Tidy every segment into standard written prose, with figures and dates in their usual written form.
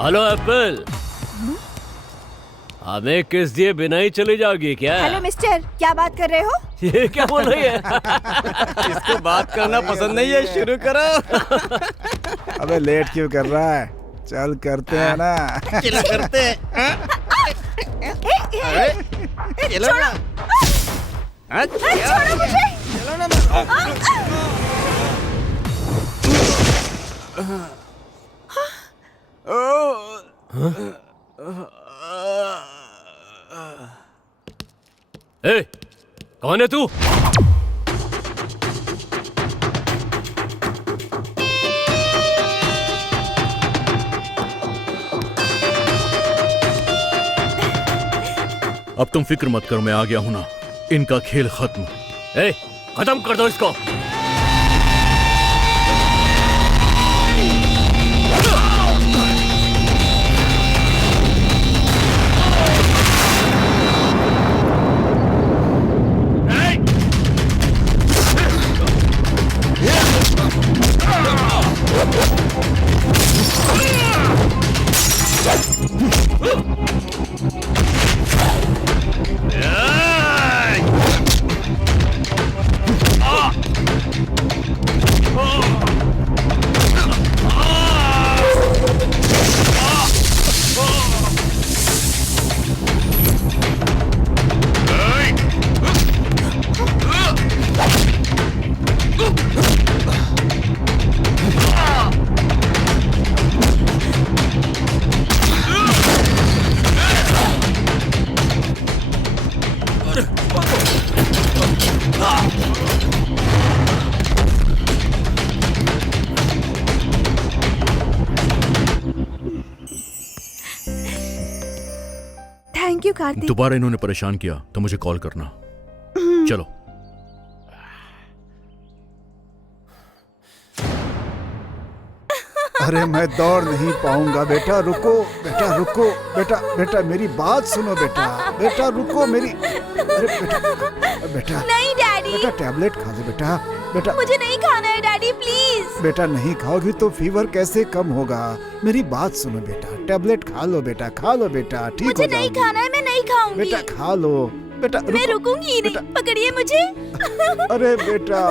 Hello Apple, हमें किस दिए बिना ही चली जाओगी क्या? हेलो मिस्टर, क्या बात कर रहे हो? ये क्या बोल रही है? इसको बात करना पसंद नहीं है, शुरू करो। अबे लेट क्यों कर रहा है? चल करते हैं ना। चलो करते हैं। चलो ना। छोड़ो मुझे। चलो ना। ए, कौन है तू? अब तुम फिक्र मत करो, मैं आ गया हूं ना। इनका खेल खत्म। ए, खत्म कर दो इसको। Thank you Kartik. दोबारा इन्होंने परेशान किया तो मुझे कॉल करना। चलो। अरे मैं दौड़ नहीं पाऊंगा बेटा, रुको बेटा, रुको बेटा, बेटा मेरी बात सुनो बेटा, बेटा रुको मेरी। अरे बेटा, बेटा नहीं डैडी, बेटा टैबलेट खा ले बेटा, बेटा मुझे नहीं खाना है डैडी, प्लीज। बेटा नहीं खाओगी तो फीवर कैसे कम होगा? मेरी बात सुनो बेटा, टैबलेट खा लो बेटा, खा लो बेटा, ठीक हो मुझे नहीं जाओगी। खाना है, मैं नहीं खाऊंगी। बेटा खा लो बेटा, मैं रुकूंगी ही नहीं, पकड़िए मुझे। अरे बेटा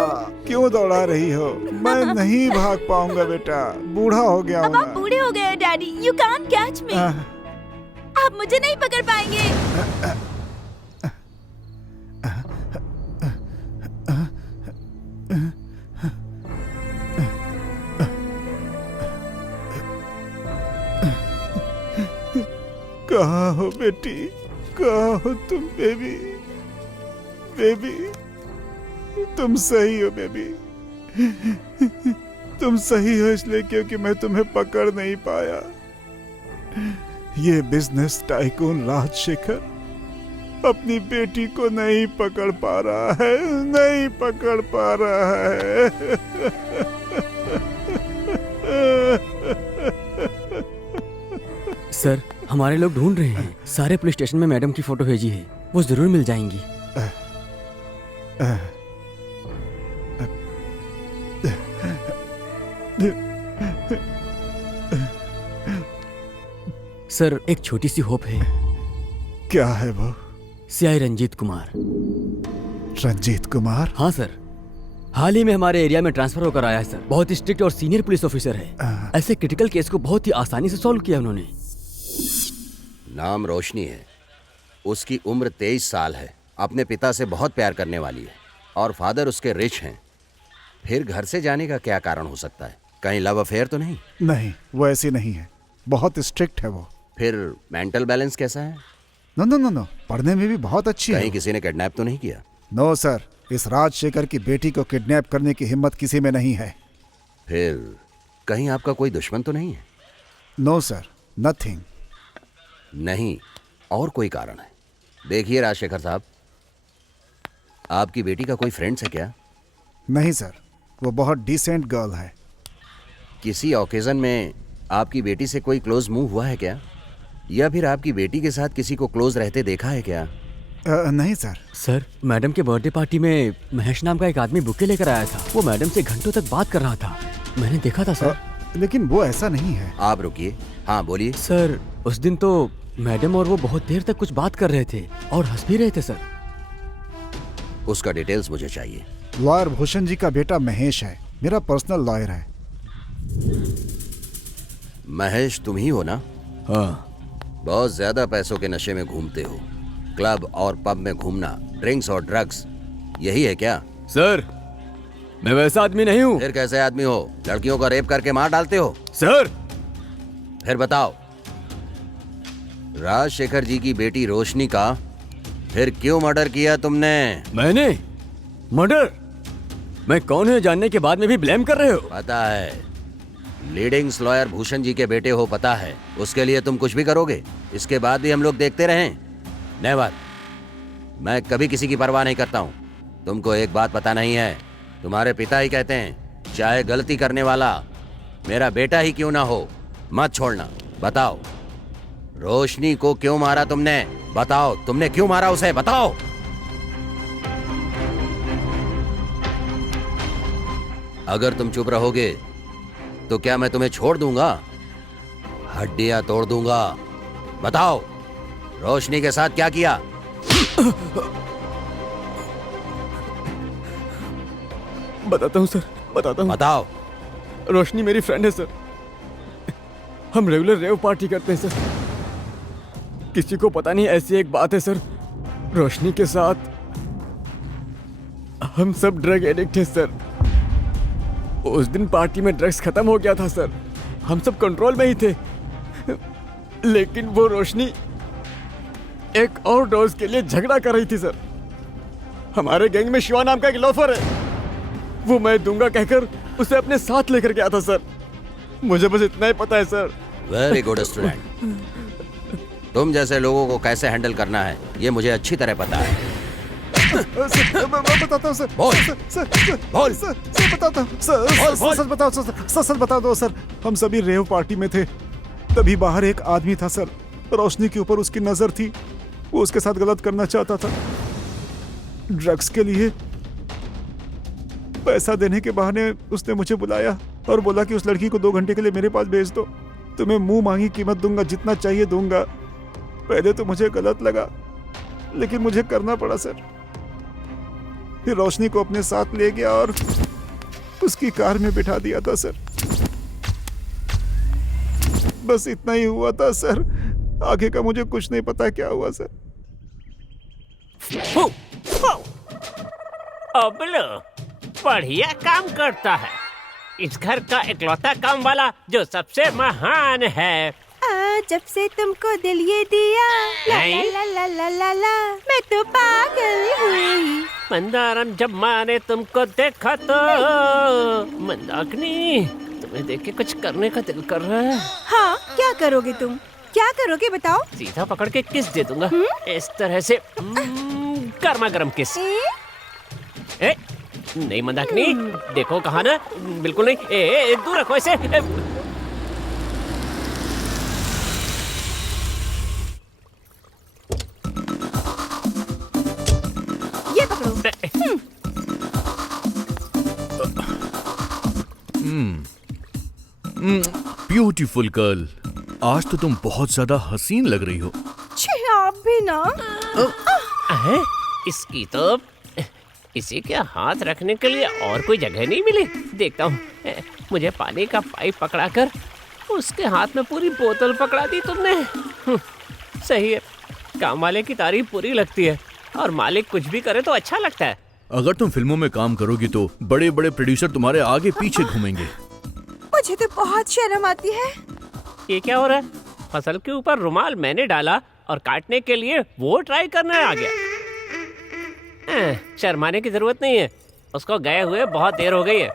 क्यों दौड़ा रही हो? मैं नहीं भाग पाऊंगा बेटा, बूढ़ा हो गया हूँ अब आप ना। बूढ़े हो गए daddy, you can't catch me. आह, आप मुझे नहीं पकड़ पाएंगे। कहाँ हो बेटी, कहाँ हो तुम बेबी? बेबी तुम सही हो बेबी, तुम सही हो इसलिए क्योंकि मैं तुम्हें पकड़ नहीं पाया। ये बिजनेस टाइकून राजशेखर अपनी बेटी को नहीं पकड़ पा रहा है, नहीं पकड़ पा रहा है। सर, हमारे लोग ढूंढ रहे हैं। सारे पुलिस स्टेशन में मैडम की फोटो भेजी है, वो जरूर मिल जाएंगी। सर, एक छोटी सी होप है। क्या है वो? सीआई रंजीत कुमार। रंजीत कुमार? हाँ सर, हाल ही में हमारे एरिया में ट्रांसफर होकर आया है सर। बहुत स्ट्रिक्ट और सीनियर पुलिस ऑफिसर है। ऐसे क्रिटिकल केस को बहुत ही आसानी से सॉल्व किया उन्होंने। नाम रोशनी है, उसकी उम्र 23 साल है, अपने पिता से बहुत प्यार करने वाली है और फादर उसके रिच हैं। फिर घर से जाने का क्या कारण हो सकता है? कहीं लव अफेयर तो नहीं? नहीं, वो ऐसी नहीं है, बहुत स्ट्रिक्ट है वो। फिर मेंटल बैलेंस कैसा है? नो नो नो नो, पढ़ने में भी बहुत अच्छी है। कहीं किसी ने किडनैप तो नहीं किया? नो सर, इस राजशेखर की बेटी को किडनैप करने की हिम्मत किसी में नहीं है। फिर कहीं आपका कोई दुश्मन तो नहीं है? No sir, nothing. नहीं, और कोई कारण है? देखिए राजशेखर साहब, आपकी बेटी का कोई फ्रेंड्स है क्या? नहीं सर, वो बहुत डिसेंट गर्ल है। किसी ओकेजन में आपकी बेटी से कोई क्लोज मूव हुआ है क्या? या फिर आपकी बेटी के साथ किसी को क्लोज रहते देखा है क्या? नहीं सर। सर, मैडम के बर्थडे पार्टी में महेश नाम का एक आदमी बुके लेकर आया था। वो मैडम से घंटों तक बात कर रहा था, मैंने देखा था सर। लेकिन वो ऐसा नहीं है। आप रुकिए। हाँ बोलिए। सर उस दिन तो मैडम और वो बहुत देर तक कुछ बात कर रहे थे और हंस भी रहे थे सर। उसका डिटेल्स मुझे चाहिए। लॉयर भूषण जी का बेटा महेश है, मेरा पर्सनल लॉयर है। महेश तुम ही हो ना? हाँ बहुत ज्यादा पैसों के नशे में घूमते हो। क्लब और पब में घूमना, ड्रिंक्स और ड्रग्स, यही है क्या? सर मैं वैसा आदमी नहीं हूँ। फिर कैसे आदमी हो? लड़कियों का रेप करके मार डालते हो? सर फिर बताओ, राजशेखर जी की बेटी रोशनी का फिर क्यों मर्डर किया तुमने? मैंने मर्डर? मैं कौन है जानने के बाद में भी ब्लेम कर रहे हो? पता है, लीडिंग्स लॉयर भूषण जी के बेटे हो, पता है। उसके लिए तुम कुछ भी करोगे? इसके बाद भी हम लोग देखते रहें? नेवर। मैं कभी किसी की परवाह नहीं करता हूँ। तुमको एक बात पता नहीं है, तुम्हारे पिता ही कहते हैं चाहे गलती करने वाला मेरा बेटा ही क्यों ना हो, मत छोड़ना। बताओ, रोशनी को क्यों मारा तुमने? बताओ, तुमने क्यों मारा उसे? बताओ। अगर तुम चुप रहोगे तो क्या मैं तुम्हें छोड़ दूंगा? हड्डियां तोड़ दूंगा। बताओ, रोशनी के साथ क्या किया? बताता हूँ सर, बताता हूँ। बताओ। रोशनी मेरी फ्रेंड है सर। हम रेगुलर रेव पार्टी करते हैं सर। किसी को पता नहीं ऐसी एक बात है सर, रोशनी के साथ हम सब ड्रग एडिक्ट हैं सर। उस दिन पार्टी में ड्रग्स खत्म हो गया था सर, हम सब कंट्रोल में ही थे, लेकिन वो रोशनी एक और डोज के लिए झगड़ा कर रही थी सर। हमारे गैंग में शिवा नाम का एक लोफर है, वो मैं दूंगा कहकर उसे अपने साथ लेकर गया था सर। मुझे बस इतना ही पता है सर। Very good student. तुम जैसे लोगों को कैसे हैंडल करना है ये मुझे अच्छी तरह पता है। मैं बताता हूँ सर। बोल। बोल। सर बताता हूँ सर। सच बताओ सर, सच बता दो सर। हम सभी रेव पार्टी में थे, तभी बाहर एक आदमी था सर। रोशनी के ऊपर उसकी नजर थी, वो उसके साथ गलत करना चाहता था। ड्रग्स के लिए पैसा देने के बहाने उसने मुझे बुलाया और बोला कि उस लड़की को 2 घंटे के लिए मेरे पास भेज दो, तुम्हें मुंह मांगी कीमत दूंगा, जितना चाहिए दूंगा। पहले तो मुझे गलत लगा, लेकिन मुझे करना पड़ा सर। फिर रोशनी को अपने साथ ले गया और उसकी कार में बिठा दिया था सर। बस इतना ही हुआ था सर, आगे का मुझे कुछ नहीं पता क्या हुआ सर। अबलो बढ़िया काम करता है, इस घर का इकलौता काम वाला जो सबसे महान है। जब से तुमको दिल ये दिया, ला नहीं? ला ला ला ला ला, मैं तो पागल हुई। मंदारम जब मैंने तुमको देखा तो मंदाकिनी, तुम्हें देख के कुछ करने का दिल कर रहा है। हाँ, क्या करोगे तुम? क्या करोगे बताओ? सीधा पकड़ के किस दे दूंगा, इस तरह से गर्मा गर्म किस। ए, नहीं मंदाकिनी, देखो कहा ना, बिल्कुल नहीं। ए, दूर रखो इसे। ये पकड़ो। ब्यूटीफुल गर्ल, आज तो तुम बहुत ज्यादा हसीन लग रही हो। छी, आप भी ना। है? इसकी तो इसी के हाथ रखने के लिए और कोई जगह नहीं मिली। देखता हूँ, मुझे पानी का पाइप पकड़ाकर उसके हाथ में पूरी बोतल पकड़ा दी तुमने। सही है, काम वाले की तारीफ पूरी लगती है और मालिक कुछ भी करे तो अच्छा लगता है। अगर तुम फिल्मों में काम करोगी तो बड़े बड़े प्रोड्यूसर तुम्हारे आगे पीछे घूमेंगे। मुझे तो बहुत शर्म आती है। ये क्या हो रहा है? फसल के ऊपर रुमाल मैंने डाला और काटने के लिए वो ट्राई करने आ गया। शर्माने की जरूरत नहीं है, उसको गए हुए बहुत देर हो गई है।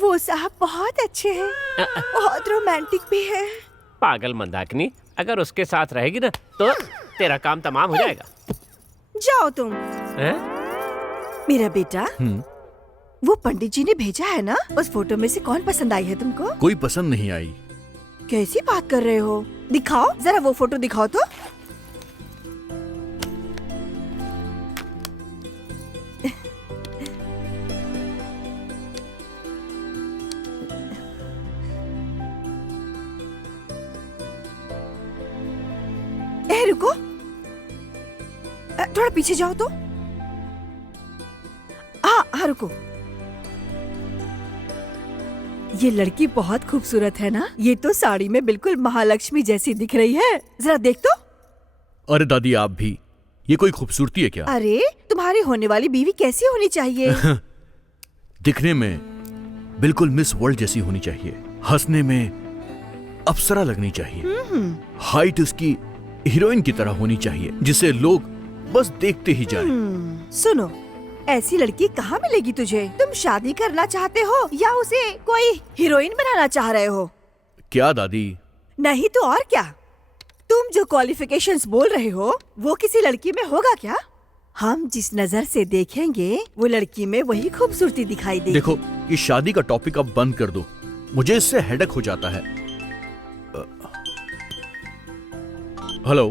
वो साहब बहुत अच्छे हैं, बहुत रोमांटिक भी है। पागल मंदाकिनी, अगर उसके साथ रहेगी ना तो तेरा काम तमाम हो जाएगा। जाओ तुम। हैं? मेरा बेटा, वो पंडित जी ने भेजा है ना, उस फोटो में से कौन पसंद आई है तुमको? कोई पसंद नहीं आई। कैसी बात कर रहे हो? दिखाओ जरा, वो फोटो दिखाओ तो। रुको, थोड़ा पीछे जाओ तो। हाँ हाँ रुको। ये लड़की बहुत खूबसूरत है ना? ये तो साड़ी में बिल्कुल महालक्ष्मी जैसी दिख रही है। जरा देख तो। अरे दादी आप भी, ये कोई खूबसूरती है क्या? अरे तुम्हारी होने वाली बीवी कैसी होनी चाहिए? दिखने में बिल्कुल मिस वर्ल्ड जैसी होनी चाहिए, हंसने में अप्सरा लगनी चाहिए, हाइट उसकी हीरोइन की तरह होनी चाहिए जिसे लोग बस देखते ही जाएं। सुनो, ऐसी लड़की कहाँ मिलेगी तुझे? तुम शादी करना चाहते हो या उसे कोई हीरोइन बनाना चाह रहे हो? क्या दादी? नहीं तो और क्या? तुम जो क्वालिफिकेशंस बोल रहे हो वो किसी लड़की में होगा क्या? हम जिस नजर से देखेंगे वो लड़की में वही खूबसूरती दिखाई देगी। देखो, ये शादी का टॉपिक अब बंद कर दो, मुझे इससे हेडेक हो जाता है। Hello,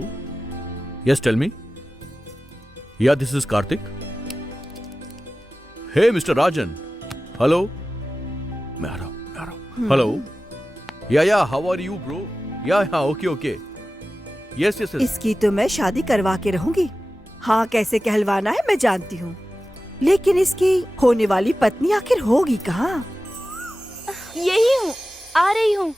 yes tell me. Yeah this is Karthik. Hey mister Rajan. Hello, मैं आ रहा हूं। Hello, yeah how are you bro? Yeah okay okay, yes yes. इसकी तो मैं शादी करवा के रहूंगी। हाँ, कैसे कहलवाना है मैं जानती हूँ, लेकिन इसकी होने वाली पत्नी आखिर होगी कहाँ? यही हूँ, आ रही हूँ।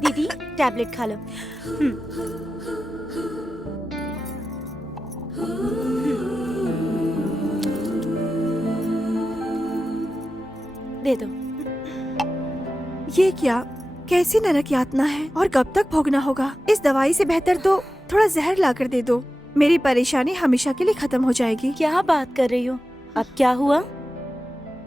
दीदी टैबलेट खा लो। दे दो। ये क्या, कैसी नरक यातना है और कब तक भोगना होगा? इस दवाई से बेहतर तो थोड़ा जहर ला कर दे दो, मेरी परेशानी हमेशा के लिए खत्म हो जाएगी। क्या बात कर रही हो? अब क्या हुआ?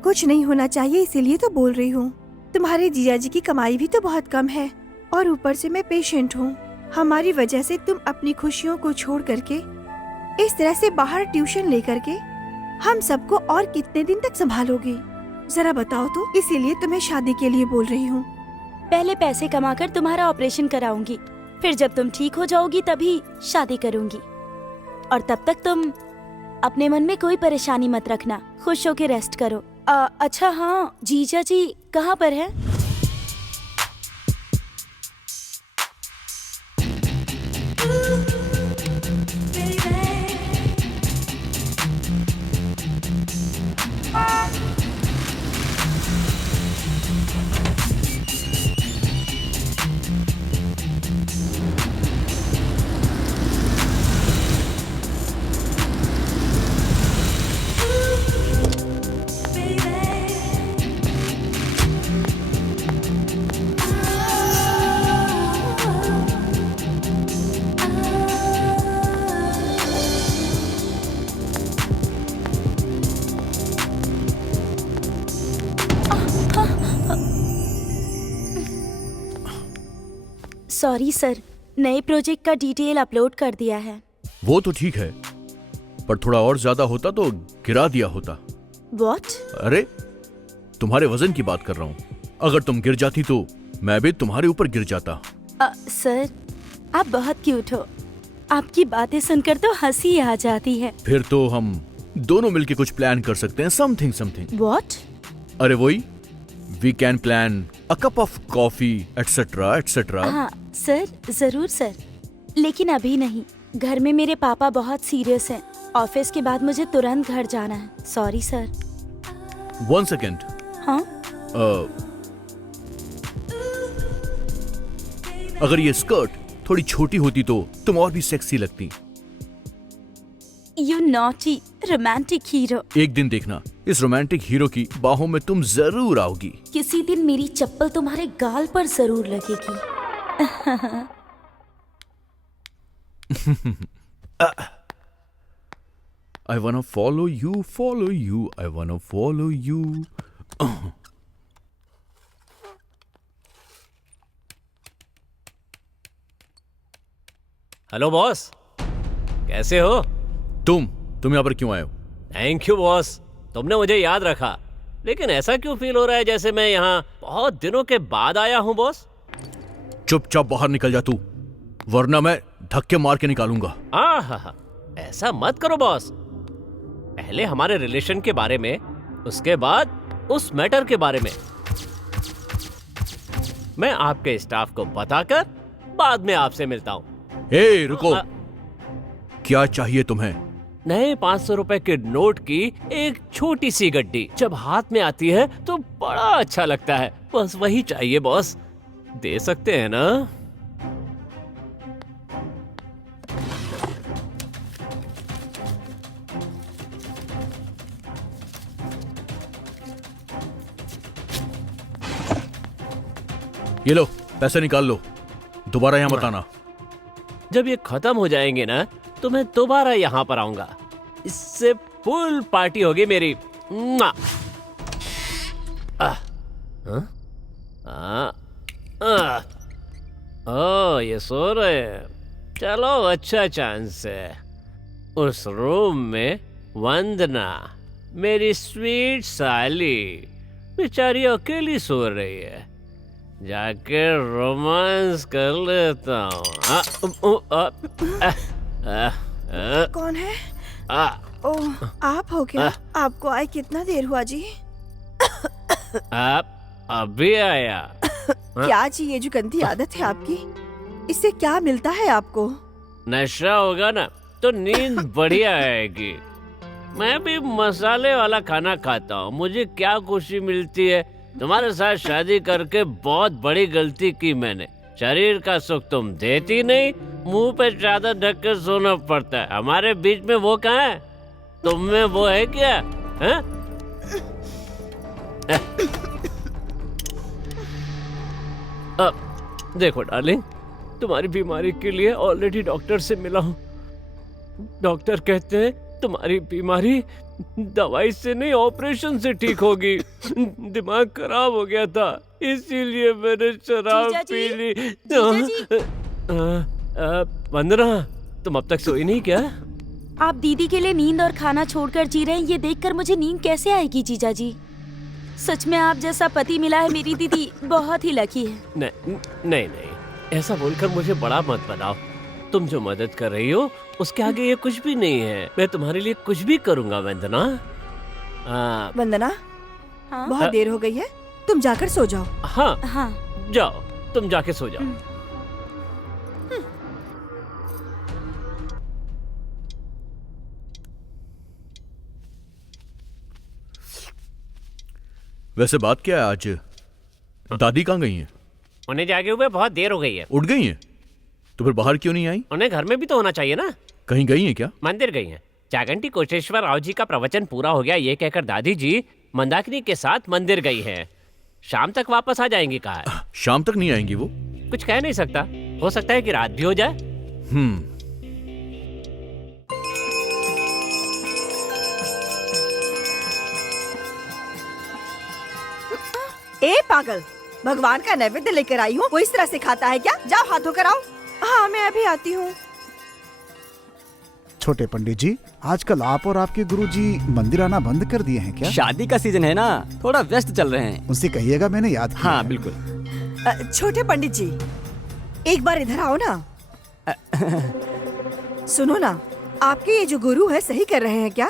कुछ नहीं होना चाहिए इसीलिए तो बोल रही हूँ। तुम्हारे जीजा जी की कमाई भी तो बहुत कम है और ऊपर से मैं पेशेंट हूँ। हमारी वजह से तुम अपनी खुशियों को छोड़ करके इस तरह से बाहर ट्यूशन लेकर के हम सबको और कितने दिन तक संभालोगी? जरा बताओ तो, इसीलिए तुम्हें शादी के लिए बोल रही हूँ। पहले पैसे कमाकर तुम्हारा ऑपरेशन कराऊंगी, फिर जब तुम ठीक हो जाओगी तभी शादी करूंगी। और तब तक तुम अपने मन में कोई परेशानी मत रखना, खुश होके रेस्ट करो। अच्छा हाँ, जीजा जी कहाँ पर है? सॉरी सर, नए प्रोजेक्ट का डिटेल अपलोड कर दिया है। वो तो ठीक है, पर थोड़ा और ज्यादा होता तो गिरा दिया होता। What? अरे तुम्हारे वजन की बात कर रहा हूँ। अगर तुम गिर जाती तो मैं भी तुम्हारे ऊपर गिर जाता। सर, आप बहुत क्यूट हो। आपकी बातें सुनकर तो हंसी आ जाती है। फिर तो हम दोनों मिलके कुछ प्लान कर सकते हैं, समथिंग। What? अरे वही, we can plan a cup of coffee etcetera etcetera. हाँ सर, जरूर सर, लेकिन अभी नहीं। घर में मेरे पापा बहुत सीरियस हैं। ऑफिस के बाद मुझे तुरंत घर जाना है। Sorry sir. 1 सेकेंड। हाँ? अगर ये स्कर्ट थोड़ी छोटी होती तो तुम और भी सेक्सी लगती। You naughty romantic hero. एक दिन देखना, इस रोमांटिक हीरो की बाहों में तुम जरूर आओगी। किसी दिन मेरी चप्पल तुम्हारे गाल पर जरूर लगेगी। I wanna follow you, I wanna follow you. Hello boss, कैसे हो? तुम यहाँ पर क्यों आए हो? थैंक यू बॉस, तुमने मुझे याद रखा। लेकिन ऐसा क्यों फील हो रहा है जैसे मैं यहाँ बहुत दिनों के बाद आया हूँ बॉस? चुपचाप बाहर निकल जा तू, वरना मैं धक्के मार के निकालूंगा। हाँ, ऐसा मत करो बॉस। पहले हमारे रिलेशन के बारे में, उसके बाद उस मैटर के बारे में। मैं आपके स्टाफ को बताकर बाद में आपसे मिलता हूँ। ए, रुको। क्या चाहिए तुम्हें? नए 500 रुपए के नोट की एक छोटी सी गड्डी जब हाथ में आती है तो बड़ा अच्छा लगता है। बस वही चाहिए बॉस। दे सकते हैं ना? ये लो, पैसे निकाल लो। दोबारा यहाँ मत आना। जब ये खत्म हो जाएंगे ना तो मैं दोबारा यहाँ पर आऊंगा। इससे फुल पार्टी होगी मेरी। मुआ। हाँ? ओ, ये सो रहे हैं। चलो, अच्छा चांस है। उस रूम में वंदना, मेरी स्वीट साली, बेचारी अकेली सो रही है। जाके रोमांस कर लेता हूँ। कौन है? ओह, आप हो क्या? आपको आए कितना देर हुआ जी? आप अभी आया? क्या जी, ये जो गंदी आदत है आपकी, इससे क्या मिलता है आपको? नशा होगा ना तो नींद बढ़िया आएगी। मैं भी मसाले वाला खाना खाता हूँ, मुझे क्या खुशी मिलती है। तुम्हारे साथ शादी करके बहुत बड़ी गलती की मैंने। शरीर का सुख तुम देती नहीं, मुंह पे चादर ढक कर सोना पड़ता है। हमारे बीच में वो कहाँ है? तुम में वो है क्या? है? अब देखो डार्लिंग, तुम्हारी बीमारी के लिए ऑलरेडी डॉक्टर से मिला हूँ। डॉक्टर कहते हैं तुम्हारी बीमारी दवाई से नहीं, ऑपरेशन से ठीक होगी। दिमाग खराब हो गया था, इसीलिए मैंने शराब पी ली। वंदना, तुम अब तक सोई नहीं क्या? आप दीदी के लिए नींद और खाना छोड़कर जी रहे हैं, ये देखकर मुझे नींद कैसे आएगी जीजा जी? सच में आप जैसा पति मिला है मेरी दीदी बहुत ही लकी है। नहीं नहीं नहीं, ऐसा बोलकर मुझे बड़ा मत बनाओ। तुम जो मदद कर रही हो उसके आगे ये कुछ भी नहीं है। मैं तुम्हारे लिए कुछ भी करूंगा वंदना। वंदना, हाँ? बहुत देर हो गई है, तुम जाकर सो जाओ। हाँ हाँ। जाओ, तुम जाके सो जाओ। वैसे बात क्या है आज? दादी कहाँ गई हैं? उन्हें जागे हुए बहुत देर हो गई है। उठ गई हैं? तो फिर बाहर क्यों नहीं आई? उन्हें घर में भी तो होना चाहिए ना। कहीं गई हैं क्या? मंदिर गई हैं। जागंटी कोटेश्वर राव जी का प्रवचन पूरा हो गया, ये कहकर दादी जी मंदाकिनी के साथ मंदिर गई हैं। शाम तक वापस आ जाएंगी कहा है। शाम तक नहीं आएंगी वो? कुछ कह नहीं सकता, हो सकता है कि रात भी हो जाए। ए पागल, भगवान का नैवेद्य लेकर आई हूँ, वो इस तरह से खाता है क्या? जाओ हाथ धोकर आओ। हाँ, मैं अभी आती हूँ। छोटे पंडित जी, आजकल आप और आपके गुरुजी मंदिर आना बंद कर दिए हैं क्या? शादी का सीजन है ना, थोड़ा व्यस्त चल रहे हैं। उनसे कहिएगा मैंने याद किया। हाँ बिल्कुल। छोटे पंडित जी, एक बार इधर आओ ना। सुनो ना, आपके ये जो गुरु है सही कर रहे हैं क्या?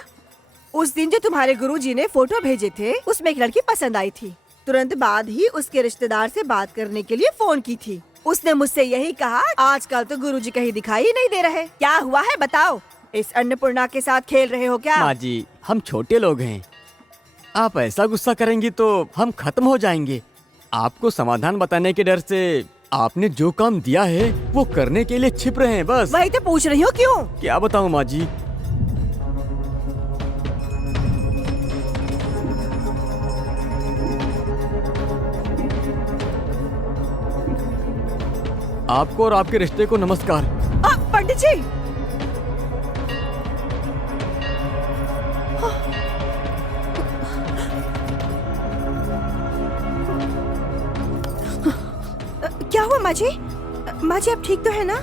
उस दिन जो तुम्हारे गुरुजी ने फोटो भेजे थे उसमें एक लड़की पसंद आई थी। तुरंत बाद ही उसके रिश्तेदार से बात करने के लिए फोन की थी। उसने मुझसे यही कहा, आजकल तो गुरुजी कहीं दिखाई नहीं दे रहे। क्या हुआ है बताओ? इस अन्नपूर्णा के साथ खेल रहे हो क्या? माँ जी, हम छोटे लोग हैं, आप ऐसा गुस्सा करेंगी तो हम खत्म हो जाएंगे। आपको समाधान बताने के डर से आपने जो काम दिया है वो करने के लिए छिप रहे हैं बस। वही तो पूछ रही हूँ, क्यों? क्या बताऊँ माँ जी, आपको और आपके रिश्ते को नमस्कार। पंडित जी, क्या हुआ माँ जी? माँ जी, आप ठीक तो है ना?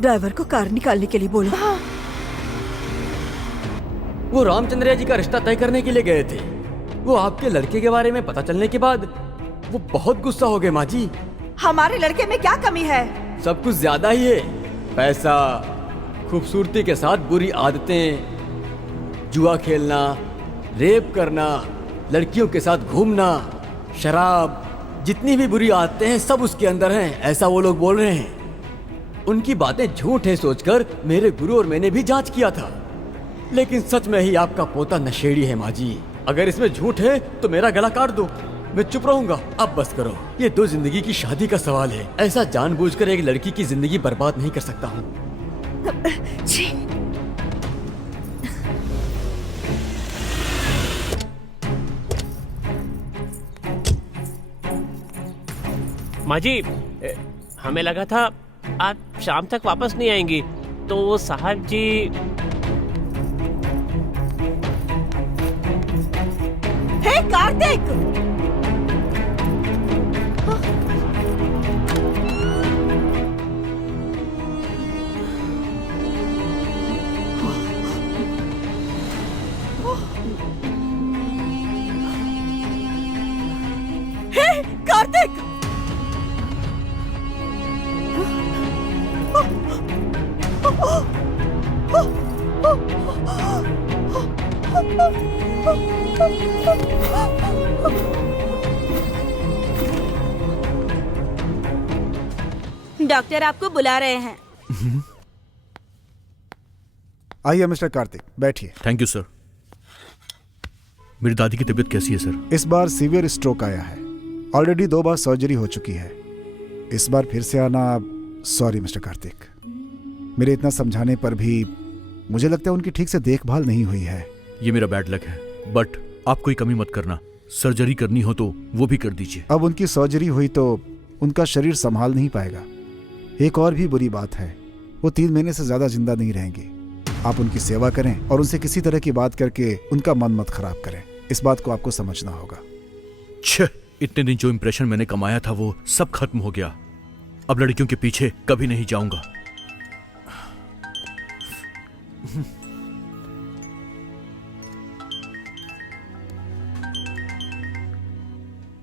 ड्राइवर को कार निकालने के लिए बोलो। वो रामचंद्र जी का रिश्ता तय करने के लिए गए थे। वो आपके लड़के के बारे में पता चलने के बाद वो बहुत गुस्सा हो गए माँ जी। हमारे लड़के में क्या कमी है? सब कुछ ज्यादा ही है, पैसा, खूबसूरती के साथ बुरी आदतें, जुआ खेलना, रेप करना, लड़कियों के साथ घूमना, शराब, जितनी भी बुरी आदतें हैं सब उसके अंदर हैं, ऐसा वो लोग बोल रहे हैं। उनकी बातें झूठ है सोचकर मेरे गुरु और मैंने भी जांच किया था, लेकिन सच में ही आपका पोता नशेड़ी है माँ जी। अगर इसमें झूठ है तो मेरा गला काट दो, मैं चुप रहूंगा। अब बस करो, ये 2 जिंदगी की शादी का सवाल है। ऐसा जानबूझकर एक लड़की की जिंदगी बर्बाद नहीं कर सकता हूँ। छी। माँ जी, हमें लगा था आप शाम तक वापस नहीं आएंगी, तो वो साहब जी। हे कार्तिक! हे कार्तिक! डॉक्टर आपको बुला रहे हैं। आइए मिस्टर कार्तिक, बैठिए। Thank you sir. मेरी दादी की तबीयत कैसी है सर? इस बार सीवियर स्ट्रोक आया है। ऑलरेडी 2 बार सर्जरी हो चुकी है। इस बार फिर से आना, सॉरी मिस्टर कार्तिक। मेरे इतना समझाने पर भी मुझे लगता है उनकी ठीक से देखभाल नहीं हुई है। ये मेरा बैड लक है, बट आप कोई कमी मत करना। सर्जरी करनी हो तो वो भी कर दीजिए। अब उनकी सर्जरी हुई तो उनका शरीर संभाल नहीं पाएगा। एक और भी बुरी बात है, वो 3 महीने से ज्यादा जिंदा नहीं रहेंगे। आप उनकी सेवा करें और उनसे किसी तरह की बात करके उनका मन मत खराब करें। इस बात को आपको समझना होगा। छह, इतने दिन जो इंप्रेशन मैंने कमाया था वो सब खत्म हो गया। अब लड़कियों के पीछे कभी नहीं जाऊंगा।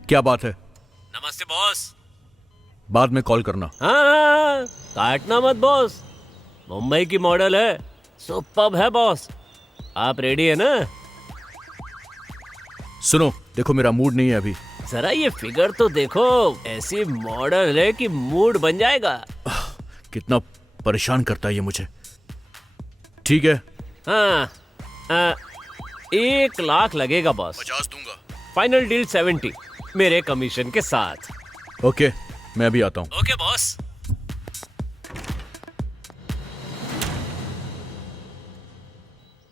क्या बात है? नमस्ते बॉस। बाद में कॉल करना। हाँ, काटना मत बॉस। मुंबई की मॉडल है, सुपर्ब है बॉस। आप रेडी है ना? सुनो, देखो मेरा मूड नहीं है अभी। जरा ये फिगर तो देखो, ऐसी मॉडल है कि मूड बन जाएगा। कितना परेशान करता है ये मुझे। ठीक है। हाँ, 1 लाख लगेगा बॉस। 50 दूंगा। फाइनल डील 70 मेरे कमीशन के साथ। ओके, मैं अभी आता हूँ। Okay boss.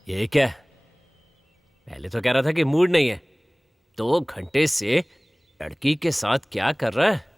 ये क्या है? पहले तो कह रहा था कि मूड नहीं है, 2 घंटे से लड़की के साथ क्या कर रहा है?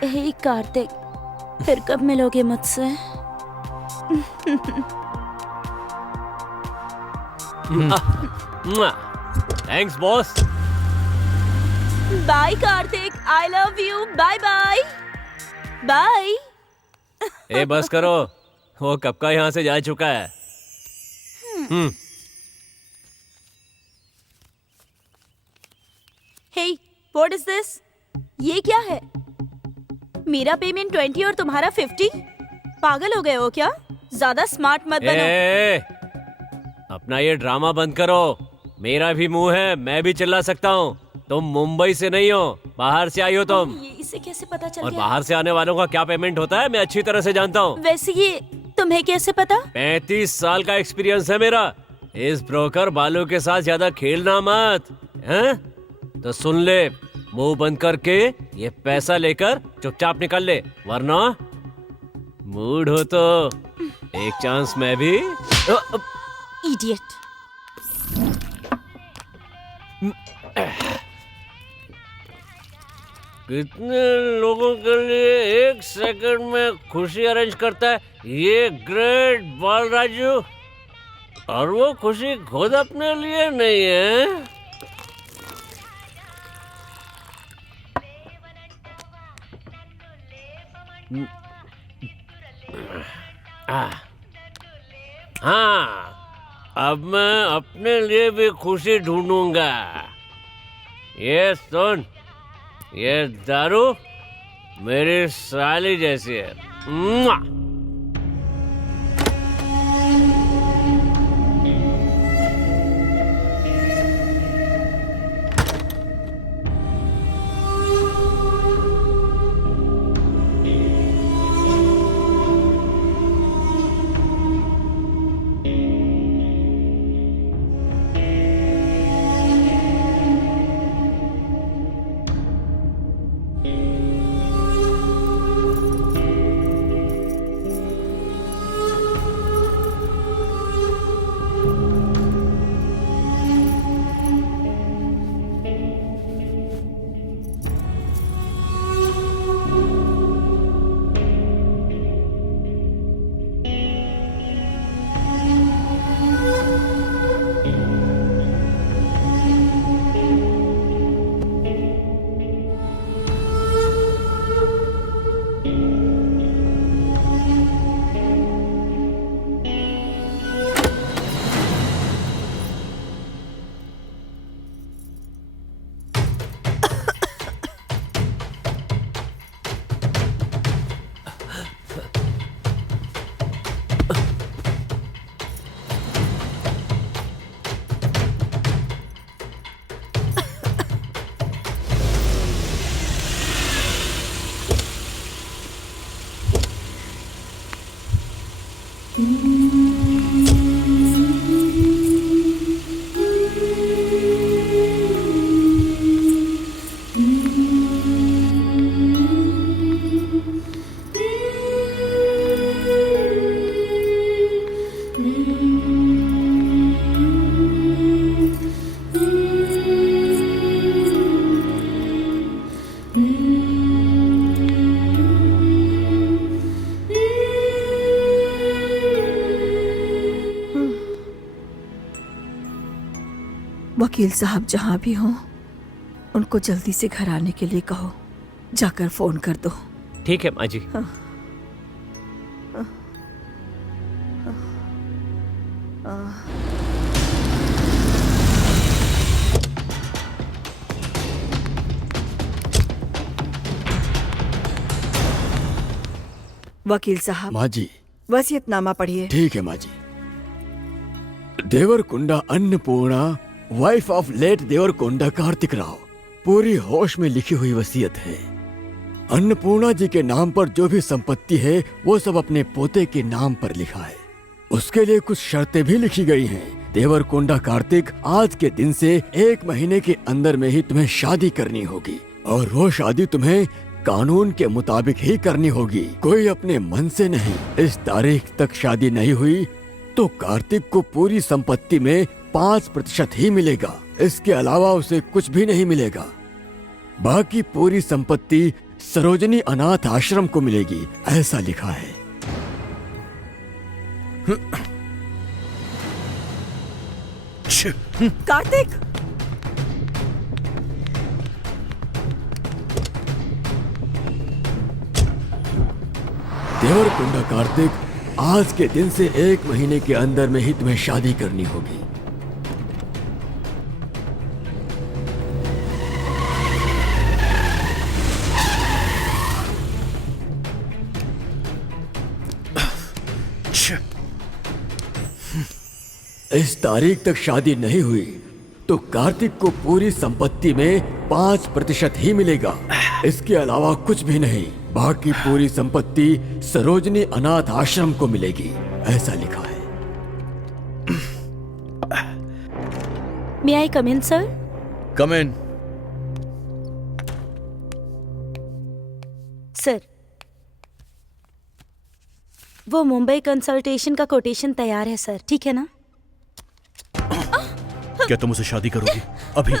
हे कार्तिक, फिर कब मिलोगे मुझसे? Thanks boss. Bye Karthik, I love you. Bye bye bye. ए बस करो, वो कब का यहाँ से जा चुका है। हे, व्हाट इज दिस? ये क्या है? मेरा पेमेंट 20 और तुम्हारा 50? पागल हो गए हो क्या? ज्यादा स्मार्ट मत बनो। ए, अपना ये ड्रामा बंद करो। मेरा भी मुंह है, मैं भी चिल्ला सकता हूँ। तुम मुंबई से नहीं हो, बाहर से आई हो तुम। ये इसे कैसे पता चल और गया? बाहर से आने वालों का क्या पेमेंट होता है मैं अच्छी तरह से जानता हूँ। वैसे ये तुम्हें कैसे पता? 35 साल का एक्सपीरियंस है मेरा। इस ब्रोकर बालों के साथ ज्यादा खेलना मत, हैं? तो सुन ले, मुंह बंद करके ये पैसा लेकर चुपचाप निकल ले, वरना मूड हो तो एक चांस मैं भी। इडियट। कितने लोगों के लिए 1 सेकंड में खुशी अरेंज करता है ये ग्रेट बालराजू। और वो खुशी खुद अपने लिए नहीं है। हाँ, अब मैं अपने लिए भी खुशी ढूंढूंगा। ये सुन, ये दारू मेरी साली जैसी है। मुआ! वकील साहब जहाँ भी हों, उनको जल्दी से घर आने के लिए कहो। जाकर फोन कर दो। ठीक है माँ जी। वकील साहब, माँ जी। वसीयतनामा पढ़िए। ठीक है माँ जी। Devarakonda Annapurna, wife of late Devarakonda Karthik Rao, पूरी होश में लिखी हुई वसीयत है। अन्नपूर्णा जी के नाम पर जो भी संपत्ति है वो सब अपने पोते के नाम पर लिखा है। उसके लिए कुछ शर्तें भी लिखी गई हैं। देवरकुंडा कार्तिक, आज के दिन से 1 महीने के अंदर में ही तुम्हें शादी करनी होगी और वो शादी तुम्हें कानून के मुताबिक ही करनी होगी, कोई अपने मन से नहीं। इस तारीख तक शादी नहीं हुई तो कार्तिक को पूरी संपत्ति में 5% ही मिलेगा। इसके अलावा उसे कुछ भी नहीं मिलेगा। बाकी पूरी संपत्ति सरोजनी अनाथ आश्रम को मिलेगी, ऐसा लिखा है। कार्तिक, देवरकुंडा कार्तिक, आज के दिन से 1 महीने के अंदर में ही तुम्हें शादी करनी होगी। इस तारीख तक शादी नहीं हुई तो कार्तिक को पूरी संपत्ति में 5% ही मिलेगा, इसके अलावा कुछ भी नहीं। बाकी पूरी संपत्ति सरोजनी अनाथ आश्रम को मिलेगी, ऐसा लिखा है। मे आई कम इन सर? कम इन। सर, वो मुंबई कंसल्टेशन का कोटेशन तैयार है सर, ठीक है ना? क्या तुम उसे शादी करोगी अभी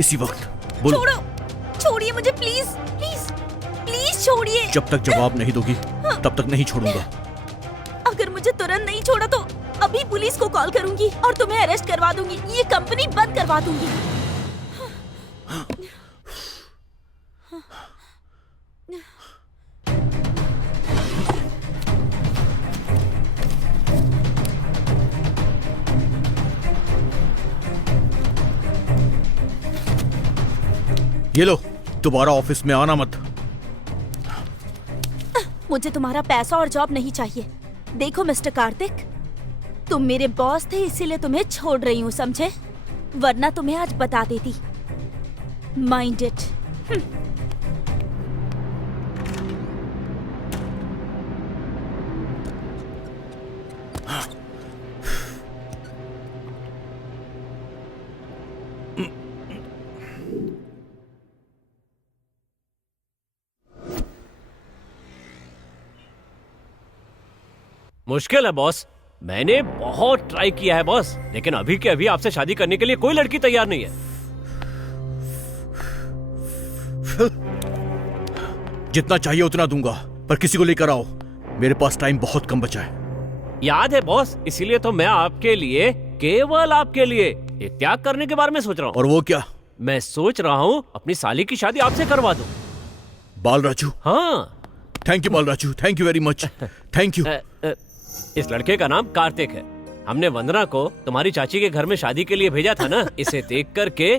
इसी वक्त? बोलो। छोड़ो, छोड़िए मुझे प्लीज, प्लीज, प्लीज छोड़िए। जब तक जवाब नहीं दोगी तब तक नहीं छोड़ूंगा। अगर मुझे तुरंत नहीं छोड़ा तो अभी पुलिस को कॉल करूंगी और तुम्हें अरेस्ट करवा दूंगी। ये कंपनी बंद करवा दूंगी। ये लो, दोबारा ऑफिस में आना मत। मुझे तुम्हारा पैसा और जॉब नहीं चाहिए। देखो मिस्टर कार्तिक, तुम मेरे बॉस थे इसीलिए तुम्हें छोड़ रही हूँ, समझे? वरना तुम्हें आज बता देती। Mind it. मुश्किल है बॉस। मैंने बहुत ट्राई किया है बॉस, लेकिन अभी के अभी आपसे शादी करने के लिए कोई लड़की तैयार नहीं है। जितना चाहिए उतना दूंगा, पर किसी को लेकर आओ। मेरे पास टाइम बहुत कम बचा है। याद है बॉस, इसीलिए तो मैं आपके लिए, केवल आपके लिए एक त्याग करने के बारे में सोच रहा हूँ। और वो क्या? मैं सोच रहा हूँ अपनी साली की शादी आपसे करवा दूं। बालराजू? हाँ। Thank you Balraju, thank you very much. Thank you. इस लड़के का नाम कार्तिक है। हमने वंदना को तुम्हारी चाची के घर में शादी के लिए भेजा था ना। इसे देख करके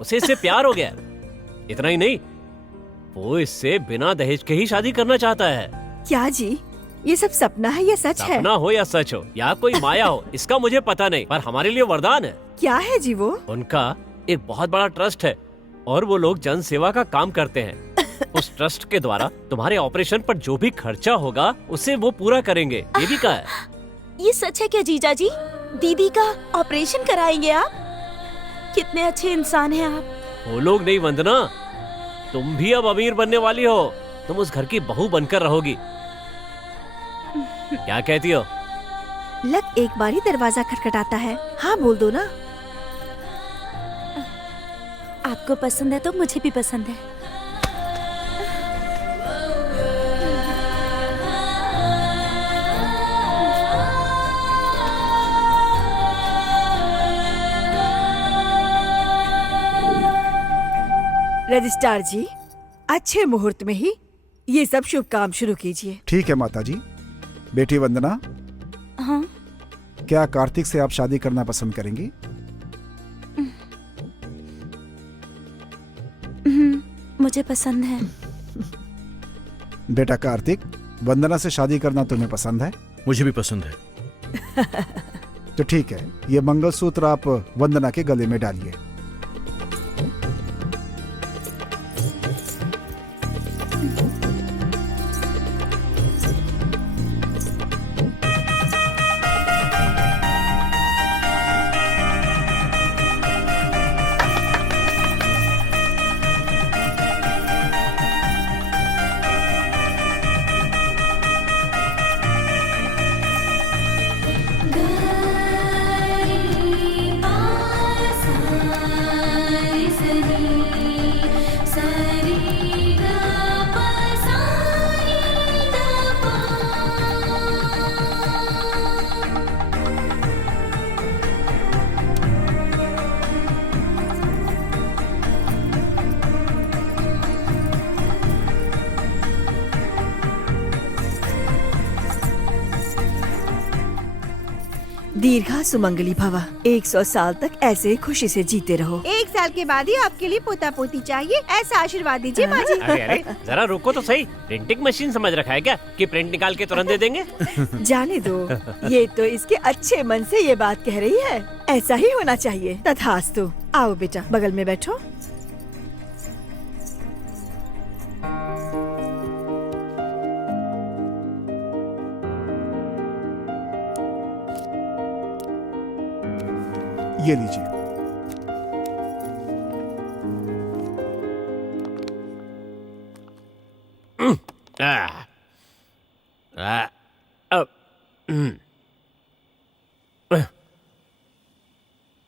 उसे इससे प्यार हो गया। इतना ही नहीं, वो इससे बिना दहेज के ही शादी करना चाहता है। क्या जी, ये सब सपना है या सच है? सपना हो या सच हो या कोई माया हो, इसका मुझे पता नहीं, पर हमारे लिए वरदान है। क्या है जी वो? उनका एक बहुत बड़ा ट्रस्ट है और वो लोग जन सेवा का काम करते हैं। उस ट्रस्ट के द्वारा तुम्हारे ऑपरेशन पर जो भी खर्चा होगा उसे वो पूरा करेंगे, ये भी कहा है। ये सच है क्या जीजा जी? दीदी का ऑपरेशन कराएंगे आप? कितने अच्छे इंसान हैं आप। वो लोग नहीं वंदना, तुम भी अब अमीर बनने वाली हो। तुम उस घर की बहू बनकर रहोगी। क्या कहती हो? लग एक बार ही दरवाजा खटखटाता है। हाँ बोल दो ना। आपको पसंद है तो मुझे भी पसंद है। रजिस्ट्रार जी, अच्छे मुहूर्त में ही ये सब शुभ काम शुरू कीजिए। ठीक है माता जी। बेटी वंदना, हाँ? क्या कार्तिक से आप शादी करना पसंद करेंगी? मुझे पसंद है। बेटा कार्तिक, वंदना से शादी करना तुम्हें पसंद है? मुझे भी पसंद है। तो ठीक है, ये मंगलसूत्र आप वंदना के गले में डालिए। दीर्घा सुमंगली भवा। 100 साल तक ऐसे ही खुशी से जीते रहो। 1 साल के बाद ही आपके लिए पोता पोती चाहिए, ऐसा आशीर्वाद दीजिए माँ जी। अरे अरे जरा रुको तो सही। प्रिंटिंग मशीन समझ रखा है क्या कि प्रिंट निकाल के तुरंत दे देंगे? जाने दो, ये तो इसके अच्छे मन से ये बात कह रही है। ऐसा ही होना चाहिए। तथास्तु। आओ बेटा, बगल में बैठो। ये लीजिए।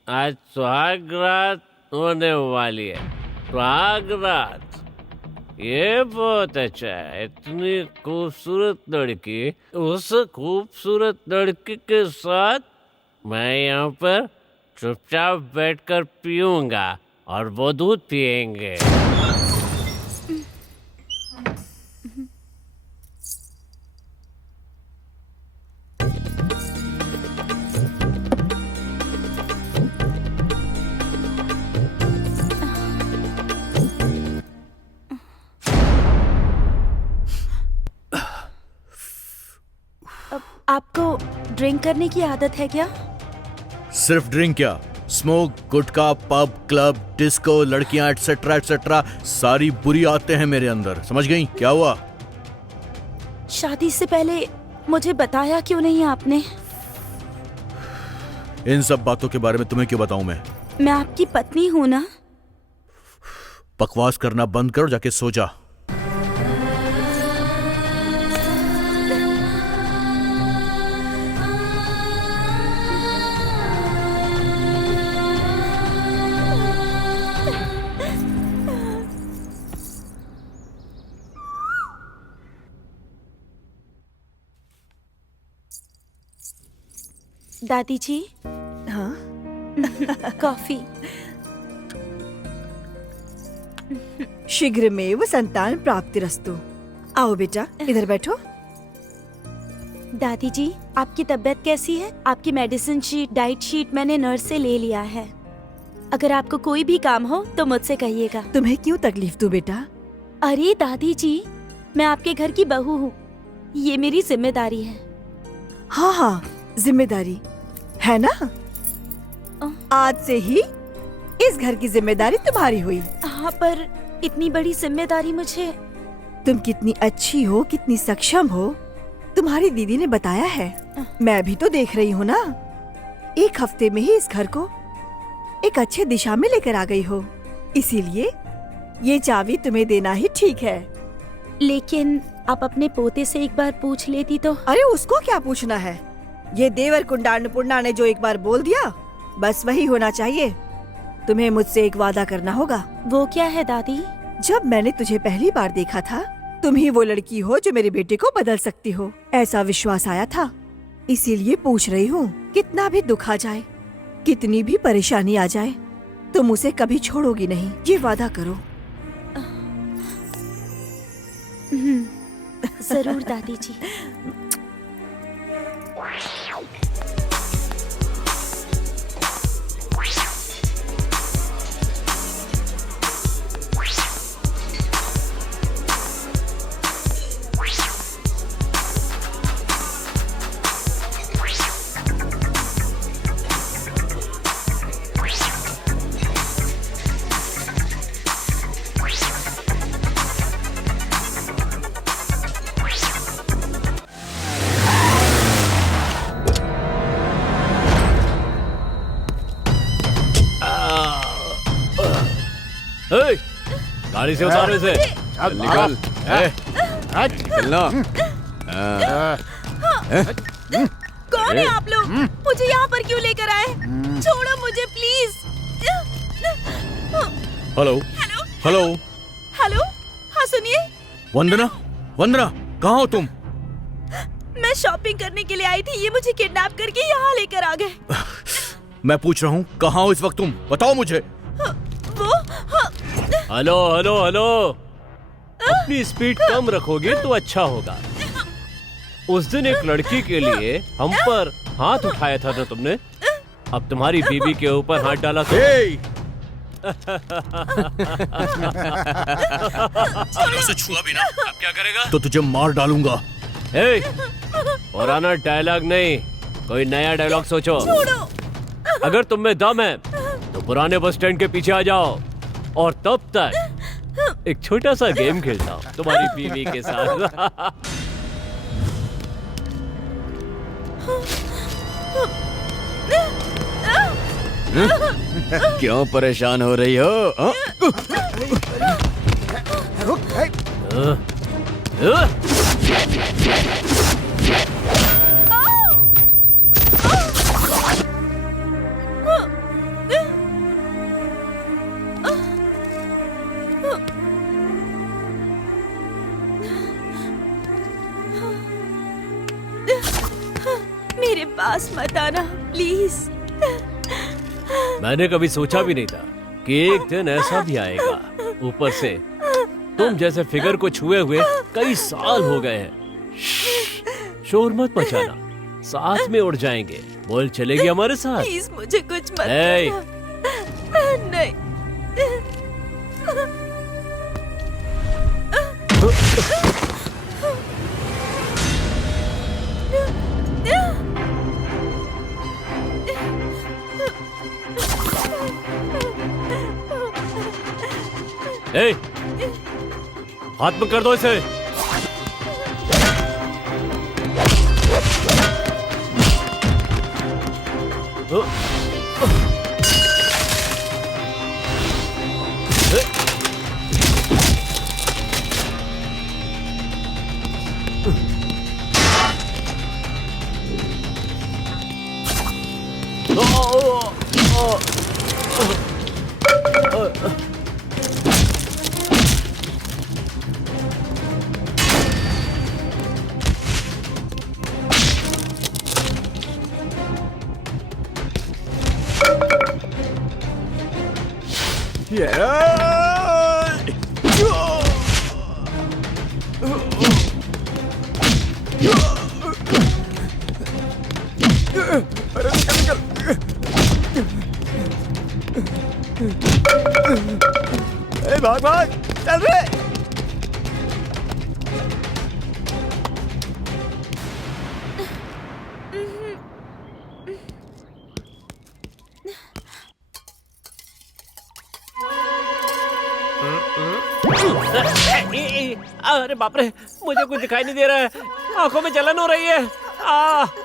आज सुहाग रात होने वाली है। सुहाग रात, ये बहुत अच्छा है। इतनी खूबसूरत लड़की, उस खूबसूरत लड़की के साथ मैं यहाँ पर चुपचाप बैठकर पीऊंगा और वो दूध पिएंगे। आपको ड्रिंक करने की आदत है क्या? सिर्फ ड्रिंक क्या, स्मोक, गुटखा, पब, क्लब, डिस्को, लड़कियां, एटसेट्रा एटसेट्रा, सारी बुरी आदतें हैं मेरे अंदर। समझ गई? क्या हुआ? शादी से पहले मुझे बताया क्यों नहीं आपने? इन सब बातों के बारे में तुम्हें क्यों बताऊं मैं आपकी पत्नी हूं ना। बकवास करना बंद कर और जाके सो जा। दादी जी, हाँ, कॉफी। शीघ्रमेव संतान प्राप्तिरस्तु। आओ बेटा, इधर बैठो। दादी जी, आपकी तबीयत कैसी है? आपकी मेडिसिन शीट, डाइट शीट मैंने नर्स से ले लिया है। अगर आपको कोई भी काम हो तो मुझसे कहिएगा। तुम्हें क्यों तकलीफ दूं बेटा? अरे दादी जी, मैं आपके घर की बहू हूँ, ये मेरी जिम्मेदारी है। हाँ हाँ, जिम्मेदारी है ना। आज से ही इस घर की जिम्मेदारी तुम्हारी हुई। हाँ, पर इतनी बड़ी जिम्मेदारी मुझे। तुम कितनी अच्छी हो, कितनी सक्षम हो, तुम्हारी दीदी ने बताया है। मैं भी तो देख रही हूँ ना। एक हफ्ते में ही इस घर को एक अच्छे दिशा में लेकर आ गई हो, इसीलिए ये चाबी तुम्हें देना ही ठीक है। लेकिन आप अपने पोते से एक बार पूछ लेती तो। अरे उसको क्या पूछना है? ये देवर कुंडा अन्नपूर्णा ने जो एक बार बोल दिया, बस वही होना चाहिए। तुम्हें मुझसे एक वादा करना होगा। वो क्या है दादी? जब मैंने तुझे पहली बार देखा था, तुम ही वो लड़की हो जो मेरे बेटे को बदल सकती हो, ऐसा विश्वास आया था। इसीलिए पूछ रही हूँ, कितना भी दुख आ जाए, कितनी भी परेशानी आ जाए, तुम उसे कभी छोड़ोगी नहीं, ये वादा करो। जरूर दादी जी। गाड़ी से उतारो इसे। निकल, निकलना। कौन है आप लोग? मुझे यहाँ पर क्यों लेकर आए? छोड़ो मुझे please. Hello hello hello hello, हाँ सुनिए। वंदना, वंदना, कहाँ हो तुम? मैं शॉपिंग करने के लिए आई थी, ये मुझे किडनैप करके यहाँ लेकर आ गए। मैं पूछ रहा हूँ कहाँ हो इस वक्त तुम? बताओ मुझे। वो हेलो हेलो हेलो, अपनी स्पीड कम रखोगे तो अच्छा होगा। उस दिन एक लड़की के लिए हम पर हाथ उठाया था ना तुमने, अब तुम्हारी बीवी के ऊपर हाथ डाला तो उसे छुआ भी ना, अब क्या करेगा? तो तुझे मार डालूंगा। पुराना डायलॉग नहीं, कोई नया डायलॉग सोचो। अगर तुम में दम है तो पुराने बस स्टैंड के पीछे आ जाओ, और तब तक एक छोटा सा गेम खेलता हूँ तुम्हारी बीवी के साथ। क्यों परेशान हो रही हो? मेरे पास मत आना प्लीज। मैंने कभी सोचा भी नहीं था कि एक दिन ऐसा भी आएगा। ऊपर से तुम जैसे फिगर को छुए हुए कई साल हो गए हैं। शोर मत मचाना, साथ में उड़ जाएंगे। बोल चलेगी हमारे साथ? प्लीज मुझे कुछ मत Hey! करना। नहीं। ए, हाथ में कर दो इसे। भाग भाग चल रे। अरे बाप रे, मुझे कुछ दिखाई नहीं दे रहा है। आंखों में जलन हो रही है।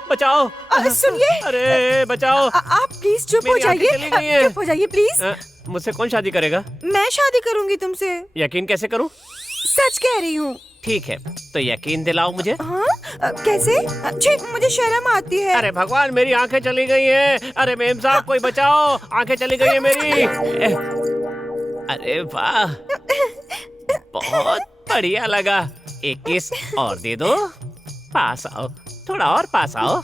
बचाओ। सुनिए। अरे बचाओ। आप प्लीज चुप हो मेरी आंखें जाइए। चली गई हैं। चुप हो जाइए प्लीज। मुझसे कौन शादी करेगा? मैं शादी करूंगी तुमसे। यकीन कैसे करूं? सच कह रही हूँ। ठीक है, तो यकीन दिलाओ मुझे। हाँ? कैसे? छी, मुझे शर्म आती है। अरे भगवान, मेरी आंखें चली गई हैं। अरे मेम साहब, कोई बचाओ, आंखें चली गई हैं मेरी। अरे वाह, बहुत बढ़िया लगा। एक किस और दे दो। पास आओ, थोड़ा और पास आओ।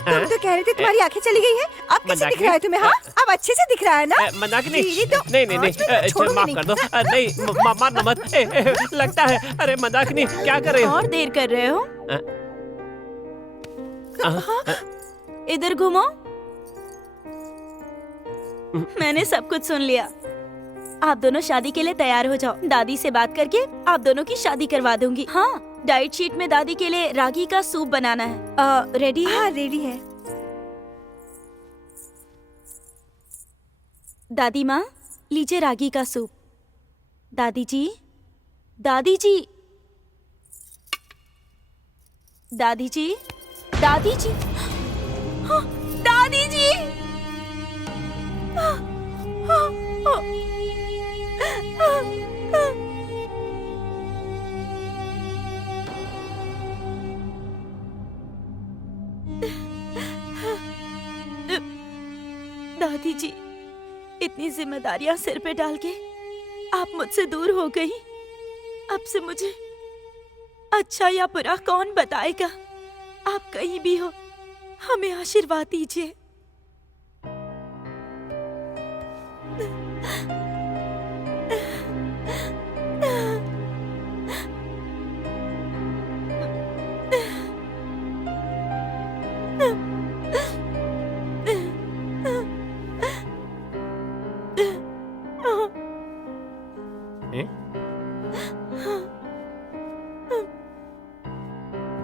तुम तो कह रहे थे तुम्हारी आंखें चली गई है। अब कैसे दिख रहा है तुम्हें? हाँ, अब अच्छे से दिख रहा है ना? मंदाकिनी, दीदी तो नहीं नहीं नहीं, माफ कर दो। नहीं, मारना मत। लगता है। अरे मंदाकिनी, क्या कर रहे हो? और देर कर रहे हो? इधर घूमो। मैंने सब कुछ सुन लिया। आप दोनों शादी के लिए तैयार हो जाओ। दादी से बात करके आप दोनों की शादी करवा दूंगी। हाँ, डाइट शीट में दादी के लिए रागी का सूप बनाना है। रेडी है? हाँ, रेडी है। दादी माँ, लीजिए रागी का सूप। दादी जी, दादी जी, दादी जी, दादी जी, हाँ, दादी जी। दादी जी, इतनी जिम्मेदारियां सिर पे डाल के आप मुझसे दूर हो गई। अब से मुझे अच्छा या बुरा कौन बताएगा? आप कहीं भी हो, हमें आशीर्वाद दीजिए।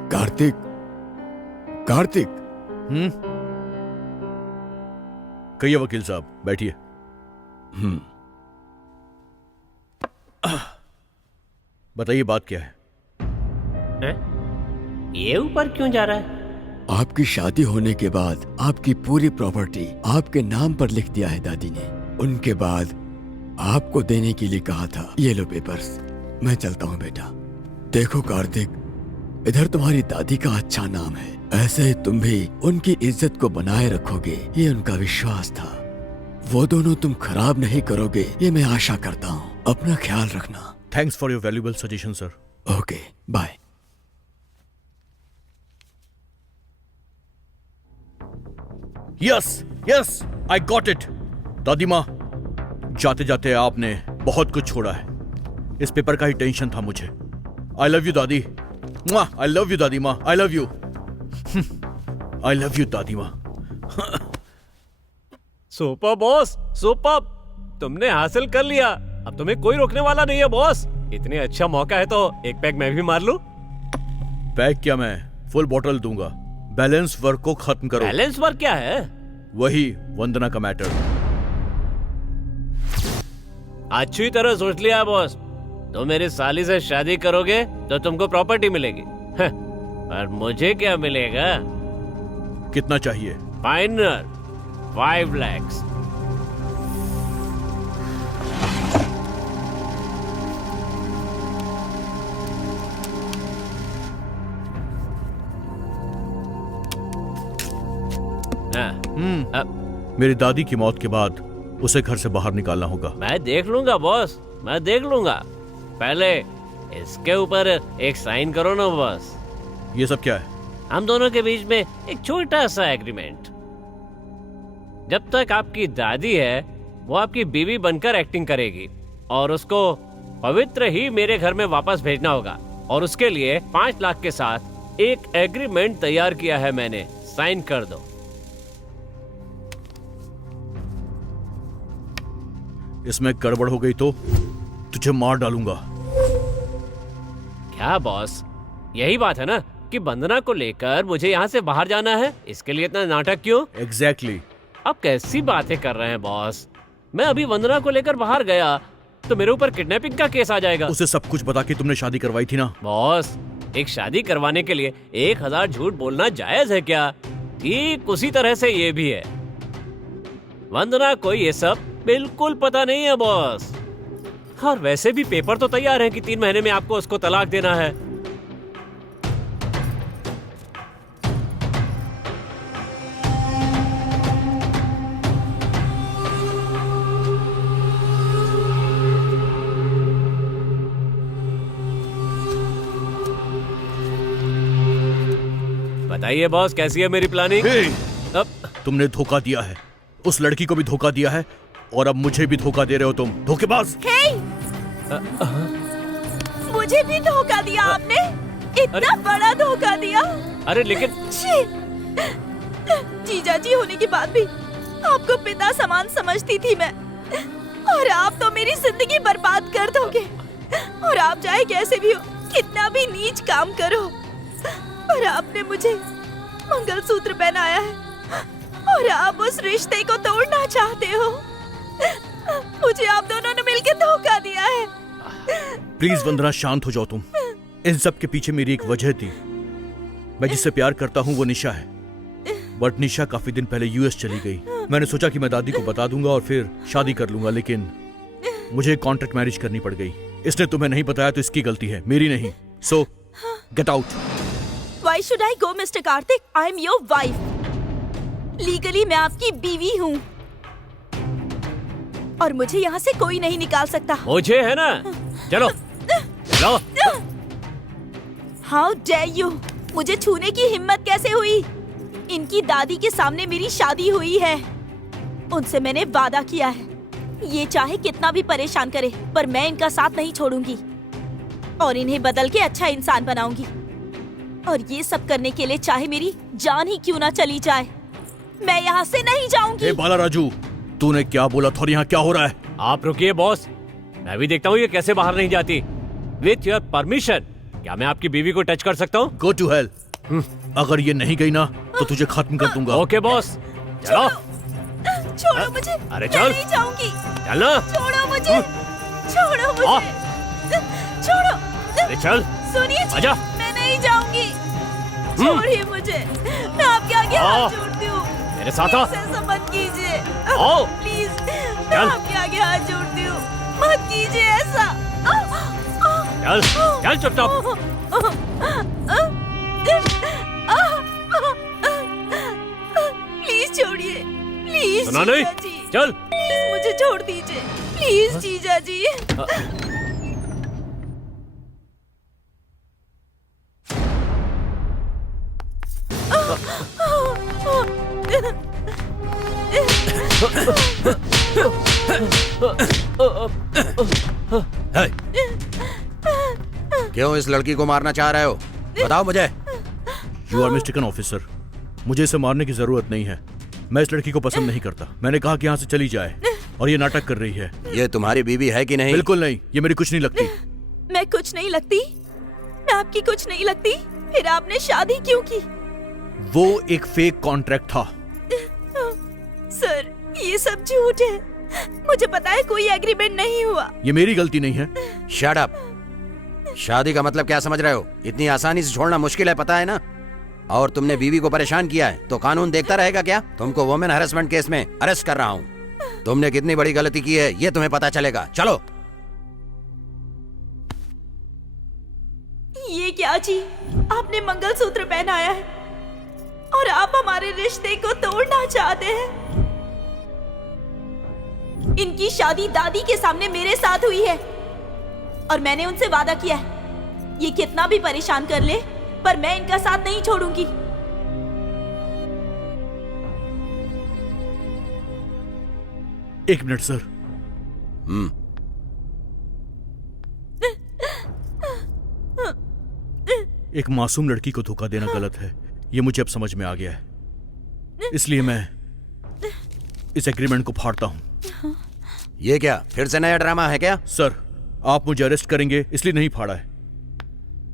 कार्तिक, कार्तिक। कहिए वकील साहब, बैठिए। बताइए बात क्या है? ये ऊपर क्यों जा रहा है? आपकी शादी होने के बाद आपकी पूरी प्रॉपर्टी आपके नाम पर लिख दिया है दादी ने। उनके बाद आपको देने के लिए कहा था। ये लो पेपर्स। मैं चलता हूँ बेटा। देखो कार्तिक, इधर तुम्हारी दादी का अच्छा नाम है, ऐसे ही तुम भी उनकी इज्जत को बनाए रखोगे, ये उनका विश्वास था। वो दोनों तुम खराब नहीं करोगे, ये मैं आशा करता हूँ। अपना ख्याल रखना। Thanks for your valuable suggestion sir. Okay, bye. Yes yes, I got it. दादी माँ, जाते जाते आपने बहुत कुछ छोड़ा है। इस पेपर का ही टेंशन था मुझे। आई लव यू दादी। आई लव यू दादी माँ। आई love you. I love you दादी माँ। Super boss, super. तुमने हासिल कर लिया। अब तुम्हें कोई रोकने वाला नहीं है बॉस। इतने अच्छा मौका है तो एक पैक मैं भी मार लूं। पैक क्या, मैं फुल बॉटल दूंगा। बैलेंस वर्क को खत्म करो। बैलेंस वर्क क्या है? वही वंदना का मैटर। अच्छी तरह सोच लिया बॉस। तुम मेरी साली से शादी करोगे तो तुमको प्रॉपर्टी मिलेगी। और मुझे क्या मिलेगा? कितना चाहिए? Final 5 lakhs। मेरी दादी की मौत के बाद उसे घर से बाहर निकालना होगा। मैं देख लूंगा बॉस, मैं देख लूंगा। पहले इसके ऊपर एक साइन करो ना बॉस। ये सब क्या है? हम दोनों के बीच में एक छोटा सा एग्रीमेंट। जब तक आपकी दादी है वो आपकी बीवी बनकर एक्टिंग करेगी और उसको पवित्र ही मेरे घर में वापस भेजना होगा। और उसके लिए 5 लाख के साथ एक एग्रीमेंट तैयार किया है मैंने। साइन कर दो। इसमें गड़बड़ हो गई तो तुझे मार डालूंगा। क्या बॉस, यही बात है ना कि वंदना को लेकर मुझे यहाँ से बाहर जाना है? इसके लिए इतना नाटक क्यों? एग्जैक्टली। आप कैसी बातें कर रहे हैं बॉस? मैं अभी वंदना को लेकर बाहर गया तो मेरे ऊपर किडनैपिंग का केस आ जाएगा। उसे सब कुछ बता के तुमने शादी करवाई थी ना। बॉस, एक शादी करवाने के लिए 1000 झूठ बोलना जायज है क्या? ठीक उसी तरह से ये भी है। वंदना को ये सब बिल्कुल पता नहीं है बॉस। और वैसे भी पेपर तो तैयार है कि 3 महीने में आपको उसको तलाक देना है। बताइए बॉस, कैसी है मेरी प्लानिंग? अब तुमने धोखा दिया है, उस लड़की को भी धोखा दिया है और अब मुझे भी धोखा दे रहे हो तुम। धोखेबाज। मुझे भी धोखा दिया आपने। इतना बड़ा धोखा दिया। अरे लेकिन जीजा जी होने के बाद भी आपको पिता समान समझती थी मैं। और आप तो मेरी जिंदगी बर्बाद कर दोगे। और आप चाहे कैसे भी हो, कितना भी नीच काम करो, और आपने मुझे मंगलसूत्र पहनाया है और आप उस रिश्ते को तोड़ना चाहते हो। मुझे आप दोनों ने मिलकर धोखा दिया है। प्लीज वंदना, शांत हो जाओ तुम। इन सब के पीछे मेरी एक वजह थी। मैं जिससे प्यार करता हूँ वो निशा है, बट निशा काफी दिन पहले यूएस चली गई। मैंने सोचा कि मैं दादी को बता दूंगा और फिर शादी कर लूंगा, लेकिन मुझे कॉन्ट्रैक्ट मैरिज करनी पड़ गई। इसने तुम्हें नहीं बताया तो इसकी गलती है, मेरी नहीं। सो get out. Why should I go, Mr. Karthik? I am your wife. Legally मैं आपकी बीवी हूँ और मुझे यहाँ से कोई नहीं निकाल सकता। मुझे है ना। चलो चलो। How dare you? मुझे छूने की हिम्मत कैसे हुई? इनकी दादी के सामने मेरी शादी हुई है। उनसे मैंने वादा किया है, ये चाहे कितना भी परेशान करे पर मैं इनका साथ नहीं छोड़ूंगी और इन्हें बदल के अच्छा इंसान बनाऊंगी। और ये सब करने के लिए चाहे मेरी जान ही क्यों ना चली जाए, मैं यहाँ से नहीं जाऊंगी। बाला राजू, तूने क्या बोला था और यहाँ क्या हो रहा है? आप रुकिए बॉस, मैं भी देखता हूँ ये कैसे बाहर नहीं जाती। विथ योर परमिशन, क्या मैं आपकी बीवी को टच कर सकता हूँ? Go to hell. अगर ये नहीं गई ना तो तुझे खत्म कर दूंगा। ओके बॉस, चलो। छोड़ो मुझे। अरे मैं चल। नहीं जाऊंगी। चल ना। छोड़ो मुझे। छोड़ो मुझे। छोड़ो। अरे चल। सुनिए, आजा। मैं नहीं जाऊंगी। छोड़िए मुझे, मैं आपके आगे हाथ जोड़ती हूँ। मेरे साथ आ। प्लीज ऐसा मत कीजिए। आओ। प्लीज, मैं चल। आपके आगे हाथ जोड़ती हूँ, मत कीजिए ऐसा। चल चल चुपचाप। प्लीज छोड़िए, प्लीज सुना नहीं? जीजा जी। चल। प्लीज मुझे छोड़ दीजिए, प्लीज जीजा जी। हे! क्यों इस लड़की को मारना चाह रहे हो? बताओ मुझे। यू आर मिस्टेकन ऑफिसर, मुझे इसे मारने की जरूरत नहीं है। मैं इस लड़की को पसंद नहीं करता। मैंने कहा कि यहाँ से चली जाए, और ये नाटक कर रही है। ये तुम्हारी बीवी है कि नहीं? बिल्कुल नहीं, ये मेरी कुछ नहीं लगती। मैं कुछ नहीं लगती? मैं आपकी कुछ नहीं लगती? फिर आपने शादी क्यों की? वो एक फेक कॉन्ट्रैक्ट था। सर, ये सब झूठ है। मुझे पता है कोई एग्रीमेंट नहीं हुआ। ये मेरी गलती नहीं है। Shut up. शादी का मतलब क्या समझ रहे हो? इतनी आसानी से छोड़ना मुश्किल है, पता है ना? और तुमने बीवी को परेशान किया है तो कानून देखता रहेगा क्या? तुमको वुमेन हैरेसमेंट केस में अरेस्ट कर रहा हूँ। तुमने कितनी बड़ी गलती की है ये तुम्हें पता चलेगा। चलो। ये क्या जी? आपने मंगलसूत्र पहनाया है और आप हमारे रिश्ते को तोड़ना चाहते हैं। इनकी शादी दादी के सामने मेरे साथ हुई है और मैंने उनसे वादा किया है, ये कितना भी परेशान कर ले पर मैं इनका साथ नहीं छोड़ूंगी। एक मिनट सर। एक मासूम लड़की को धोखा देना गलत है, ये मुझे अब समझ में आ गया है। इसलिए मैं इस एग्रीमेंट को फाड़ता हूं। ये क्या फिर से नया ड्रामा है क्या? सर, आप मुझे अरेस्ट करेंगे इसलिए नहीं फाड़ा है।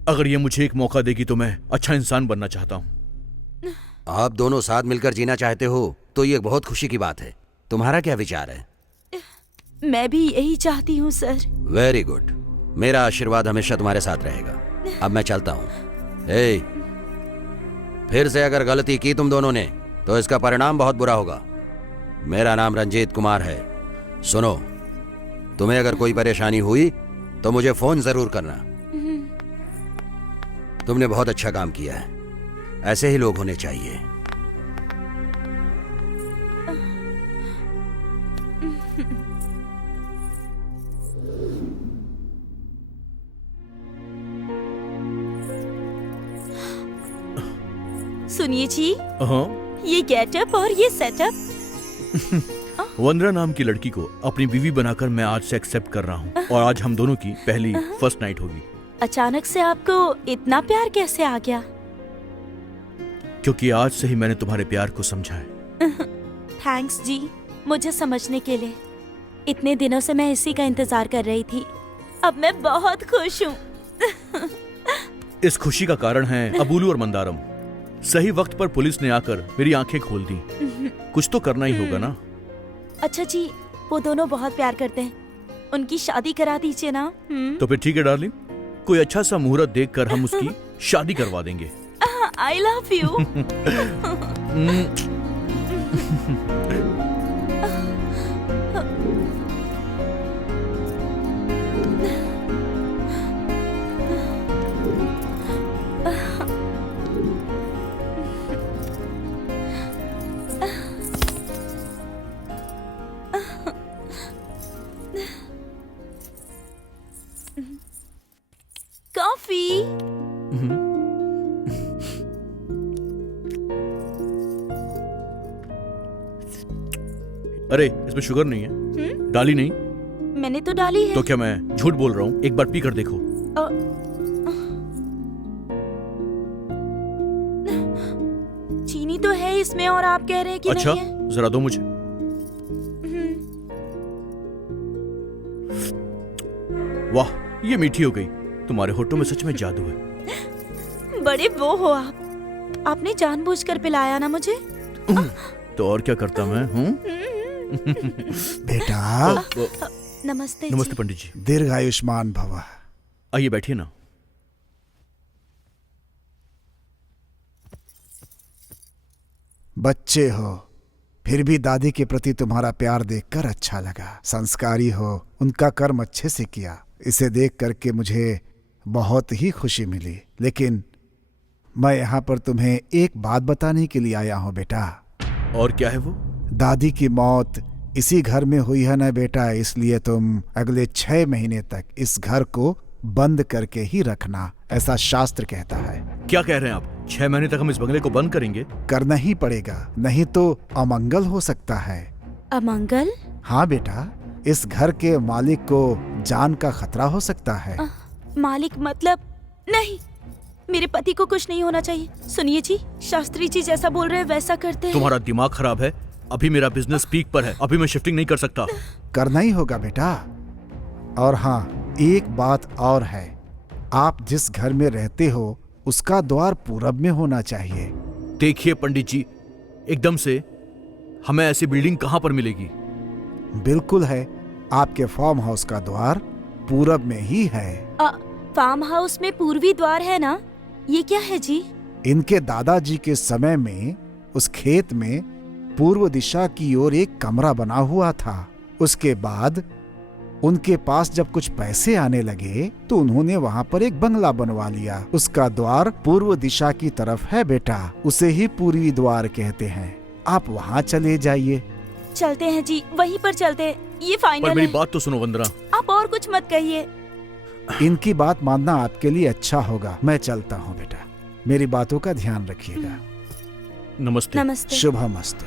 अगर ये मुझे एक मौका देगी तो मैं अच्छा इंसान बनना चाहता हूं। आप दोनों साथ मिलकर जीना चाहते हो तो ये बहुत खुशी की बात है। तुम्हारा क्या विचार है? मैं भी यही चाहती हूँ सर। Very good. मेरा आशीर्वाद हमेशा तुम्हारे साथ रहेगा। अब मैं चलता हूँ। ए, फिर से अगर गलती की तुम दोनों ने तो इसका परिणाम बहुत बुरा होगा। मेरा नाम रंजीत कुमार है। सुनो, तुम्हें अगर कोई परेशानी हुई तो मुझे फोन जरूर करना। तुमने बहुत अच्छा काम किया है। ऐसे ही लोग होने चाहिए। सुनिए जी, हाँ, ये गेटअप और ये सेटअप। वंदना नाम की लड़की को अपनी बीवी बनाकर मैं आज से एक्सेप्ट कर रहा हूँ और आज हम दोनों की पहली फर्स्ट नाइट होगी। अचानक से आपको इतना प्यार कैसे आ गया? क्योंकि आज से ही मैंने तुम्हारे प्यार को समझा है। थैंक्स जी, मुझे समझने के लिए। इतने दिनों से मैं इसी का इंतजार कर रही थी। अब मैं बहुत खुश हूँ। इस खुशी का कारण है अबूलू और मंदारम। सही वक्त पर पुलिस ने आकर मेरी आंखें खोल दी। कुछ तो करना ही होगा ना। अच्छा जी, वो दोनों बहुत प्यार करते हैं, उनकी शादी करा दीजिए ना। तो फिर ठीक है डार्लिंग, कोई अच्छा सा मुहूर्त देखकर हम उसकी शादी करवा देंगे। आई लव यू। कॉफी। अरे इसमें शुगर नहीं है। डाली नहीं? मैंने तो डाली है। तो क्या मैं झूठ बोल रहा हूँ? एक बार पी कर देखो। चीनी तो है इसमें और आप कह रहे हैं कि अच्छा, नहीं है। जरा दो मुझे। वाह, ये मीठी हो गई। तुम्हारे होठों में सच में जादू है। बड़े वो हो आप। आपने जानबूझकर पिलाया ना मुझे। तो और क्या करता मैं हूँ? बेटा, नमस्ते नमस्ते जी। पंडित जी। दीर्घायुष्मान भव। आइए बैठिए ना। बच्चे हो, फिर भी दादी के प्रति तुम्हारा प्यार देखकर अच्छा लगा। संस्कारी हो, उनका कर्म अच्छे से किया। इसे देख करके मुझे बहुत ही खुशी मिली। लेकिन मैं यहाँ पर तुम्हें एक बात बताने के लिए आया हूँ बेटा। और क्या है वो? दादी की मौत इसी घर में हुई है ना बेटा, इसलिए तुम अगले 6 महीने तक इस घर को बंद करके ही रखना, ऐसा शास्त्र कहता है। क्या कह रहे हैं आप? 6 महीने तक हम इस बंगले को बंद करेंगे? करना ही पड़ेगा, नहीं तो अमंगल हो सकता है। अमंगल? हाँ बेटा, इस घर के मालिक को जान का खतरा हो सकता है। मालिक मतलब? नहीं, मेरे पति को कुछ नहीं होना चाहिए। सुनिए जी, शास्त्री जी जैसा बोल रहे हैं वैसा करते हैं। तुम्हारा दिमाग खराब है। अभी मेरा बिजनेस पीक पर है, अभी मैं शिफ्टिंग नहीं कर सकता। करना ही होगा बेटा। और हाँ, एक बात और है, आप जिस घर में रहते हो उसका द्वार पूरब में होना चाहिए। देखिए पंडित जी, एकदम से हमें ऐसी बिल्डिंग कहाँ पर मिलेगी? बिल्कुल है, आपके फार्म हाउस का द्वार पूरब में ही है। फार्म हाउस में पूर्वी द्वार है ना? ये क्या है जी? इनके दादाजी के समय में उस खेत में पूर्व दिशा की ओर एक कमरा बना हुआ था। उसके बाद उनके पास जब कुछ पैसे आने लगे तो उन्होंने वहाँ पर एक बंगला बनवा लिया। उसका द्वार पूर्व दिशा की तरफ है बेटा, उसे ही पूर्वी द्वार कहते हैं। आप वहाँ चले जाइए। चलते हैं जी, वहीं पर चलते हैं, ये फाइनल पर मेरी है। बात तो सुनो वंदना। आप और कुछ मत कहिए। इनकी बात मानना आपके लिए अच्छा होगा। मैं चलता हूँ बेटा, मेरी बातों का ध्यान रखिएगा। नमस्ते। नमस्ते। शुभमस्तु।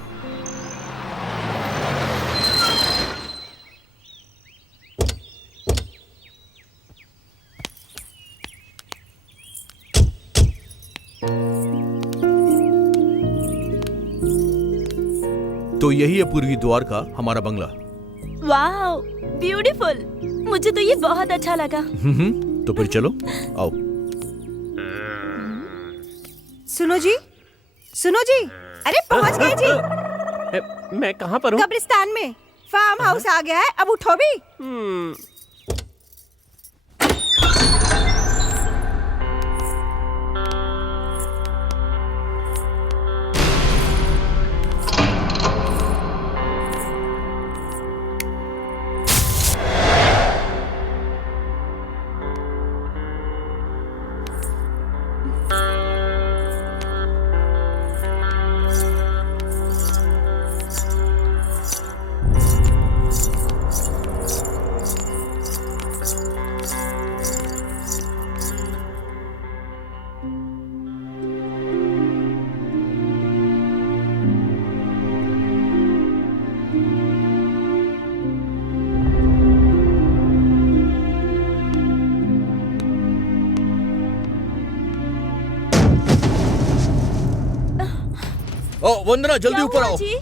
तो यही है पूर्वी द्वार का हमारा बंगला। वाह, ब्यूटीफुल। मुझे तो ये बहुत अच्छा लगा। तो फिर चलो, आओ। सुनो जी, सुनो जी, अरे पहुंच गए जी। मैं कहाँ पर हूँ? कब्रिस्तान में। फार्म हाउस आ गया है, अब उठो भी। ओ वंदना, जल्दी ऊपर आओ। जी,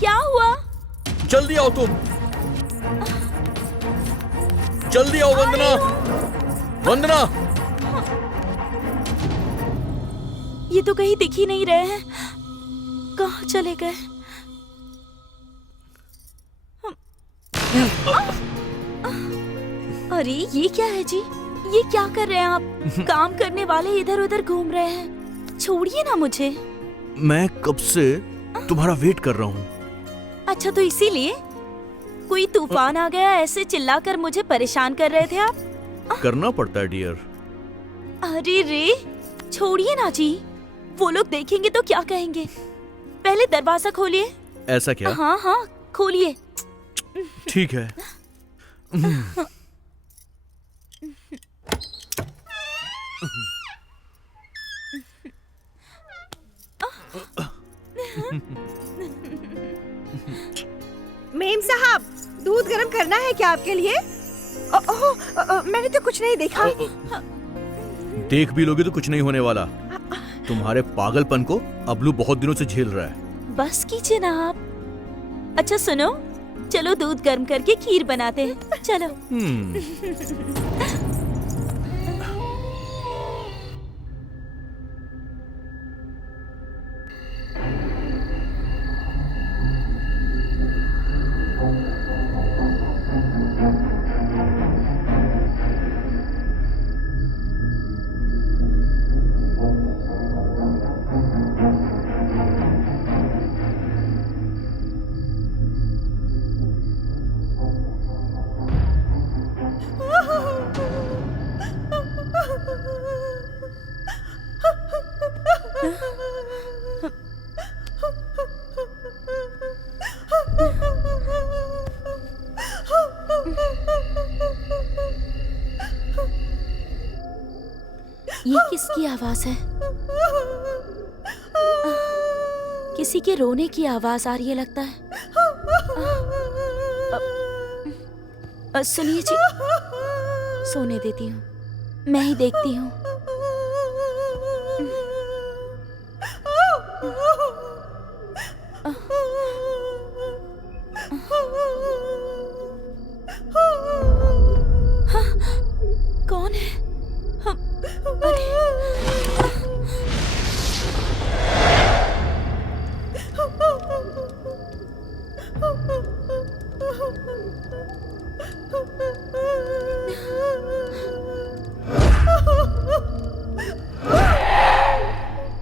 क्या हुआ? जल्दी आओ तुम, जल्दी आओ वंदना। वंदना, ये तो कहीं दिख ही नहीं रहे हैं। कहाँ चले गए? अरे ये क्या है जी? ये क्या कर रहे हैं आप? काम करने वाले इधर उधर घूम रहे हैं। छोड़िए ना मुझे। मैं कब से तुम्हारा वेट कर रहा हूँ। अच्छा, तो इसीलिए कोई तूफान आ गया ऐसे चिल्लाकर मुझे परेशान कर रहे थे आप? करना पड़ता है डियर। अरे रे, छोड़िए ना जी, वो लोग देखेंगे तो क्या कहेंगे? पहले दरवाजा खोलिए। ऐसा क्या? हाँ हाँ, खोलिए। ठीक है। मेम साहब, दूध गर्म करना है क्या आपके लिए? मैंने तो कुछ नहीं देखा। देख भी लोगे तो कुछ नहीं होने वाला। तुम्हारे पागलपन को अबलू बहुत दिनों से झेल रहा है। बस कीजिए ना आप। अच्छा सुनो, चलो दूध गर्म करके खीर बनाते हैं। चलो। ये किसकी आवाज है? किसी के रोने की आवाज आ रही है लगता है। सुनिए जी, सोने देती हूँ, मैं ही देखती हूँ। कौन है? अरे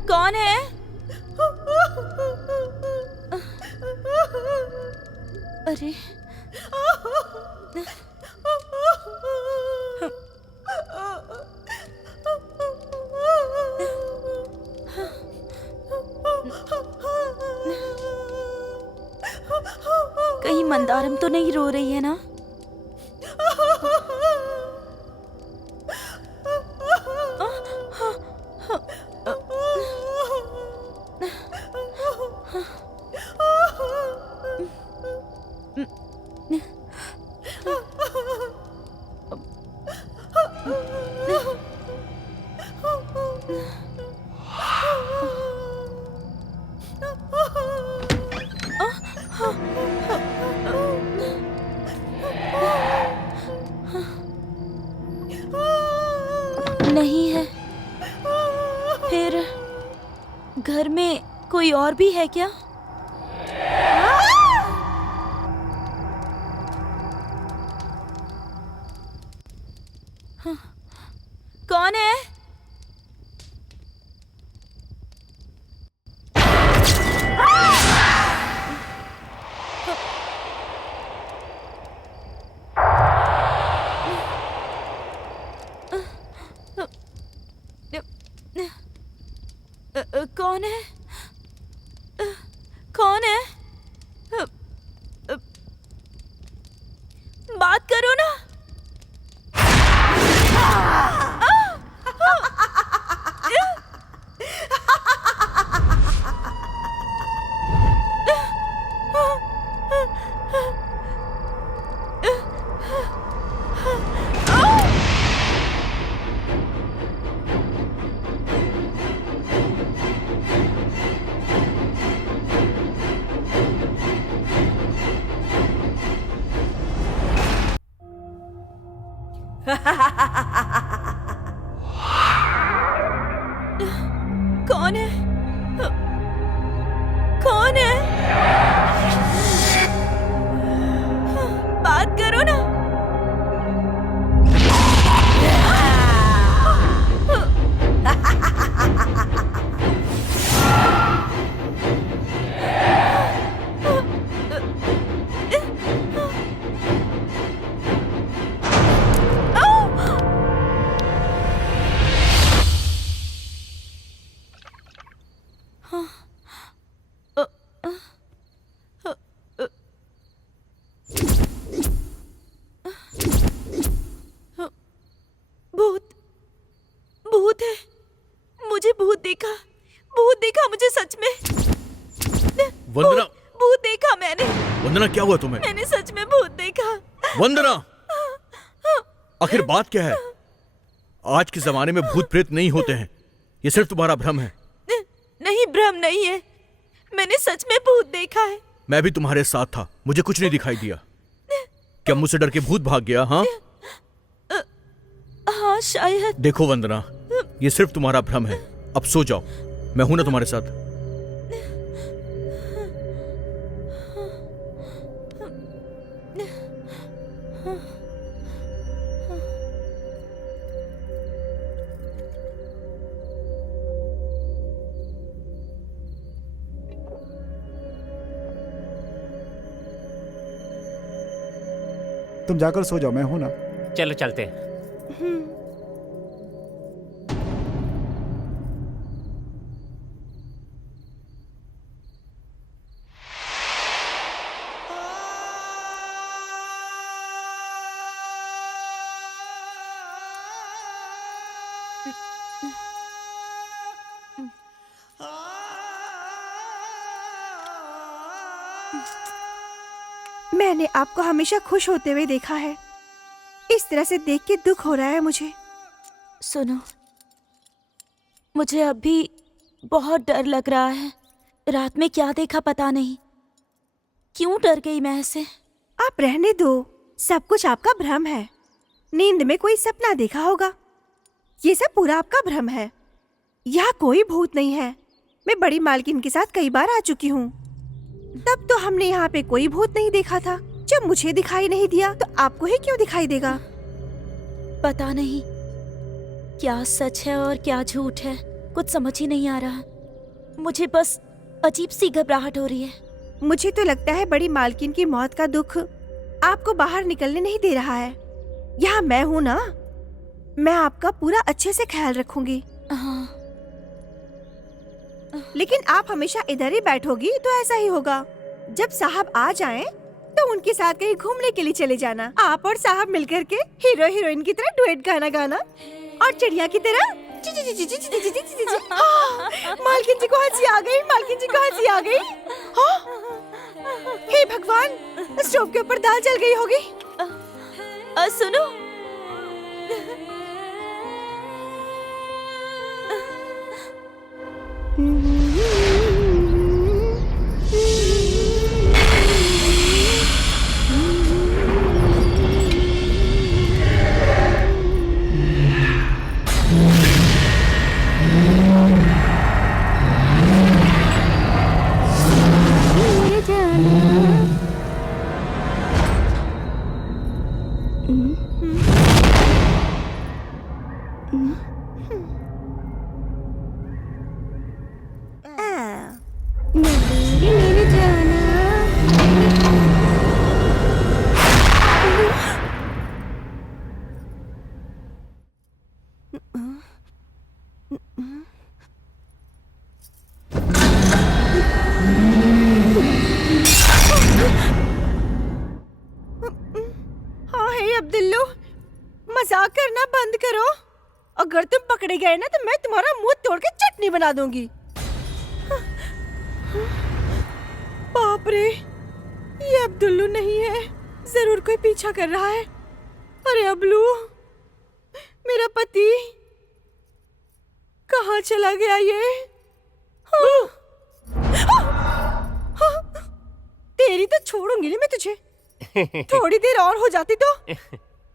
कौन है? अरे कहीं मंदारम तो नहीं रो रही है ना? नहीं है। फिर घर में कोई और भी है क्या? कौन है? कौन है? कौन है? बात करो ना। कौन है? कौन है? बात करो ना। भूत, भूत है। मुझे भूत देखा, भूत देखा मुझे सच में। वंदना, भूत देखा मैंने। वंदना क्या हुआ तुम्हें? मैंने सच में भूत देखा। वंदना, आखिर बात क्या है? आज के जमाने में भूत प्रेत नहीं होते हैं, ये सिर्फ तुम्हारा भ्रम है। नहीं, भ्रम नहीं है, मैंने सच में भूत देखा है। मैं भी तुम्हारे साथ था, मुझे कुछ नहीं दिखाई दिया। क्या मुझसे डर के भूत भाग गया? हाँ हाँ शायद। देखो वंदना, ये सिर्फ तुम्हारा भ्रम है। अब सो जाओ, मैं हूं ना तुम्हारे साथ। तुम जाकर सो जाओ, मैं हूं ना। चलो चलते हैं। मैंने आपको हमेशा खुश होते हुए देखा है। इस तरह से देख के दुख हो रहा है मुझे। सुनो, मुझे अब भी बहुत डर लग रहा है। रात में क्या देखा पता नहीं, क्यों डर गई मैं ऐसे। आप रहने दो, सब कुछ आपका भ्रम है। नींद में कोई सपना देखा होगा। ये सब पूरा आपका भ्रम है। यहाँ कोई भूत नहीं है। मैं बड़ी मालकिन के साथ कई बार आ चुकी हूँ। तब तो हमने यहाँ पे कोई भूत नहीं देखा था। जब मुझे दिखाई नहीं दिया तो आपको ही क्यों दिखाई देगा? पता नहीं क्या सच है और क्या झूठ है, कुछ समझ ही नहीं आ रहा। मुझे बस अजीब सी घबराहट हो रही है। मुझे तो लगता है बड़ी मालकिन की मौत का दुख आपको बाहर निकलने नहीं दे रहा है। यहाँ मैं हूँ ना, मैं आपका पूरा अच्छे से ख्याल रखूंगी। हाँ। लेकिन आप हमेशा इधर ही बैठोगी तो ऐसा ही होगा। जब साहब आ जाएं, तो उनके साथ कहीं घूमने के लिए चले जाना। आप और साहब मिलकर के हीरो हीरोइन की तरह डुएट गाना गाना और चिड़िया की तरह ची ची ची ची ची ची ची ची ची ची। मालकिन जी को हंसी आ गई, मालकिन जी को हंसी आ गई। हे भगवान, स्टोव के ऊपर दाल जल गई होगी। सुनो, अब्दुल्लू, मजाक करना बंद करो। अगर तुम पकड़े गए ना तो मैं तुम्हारा मुंह तोड़ के चटनी बना दूंगी। बाप रे, ये अब्दुल्लू नहीं है, जरूर कोई पीछा कर रहा है। अरे अब्लू, मेरा पति कहाँ चला गया ये? तेरी तो छोड़ूंगी नहीं मैं तुझे। थोड़ी देर और हो जाती तो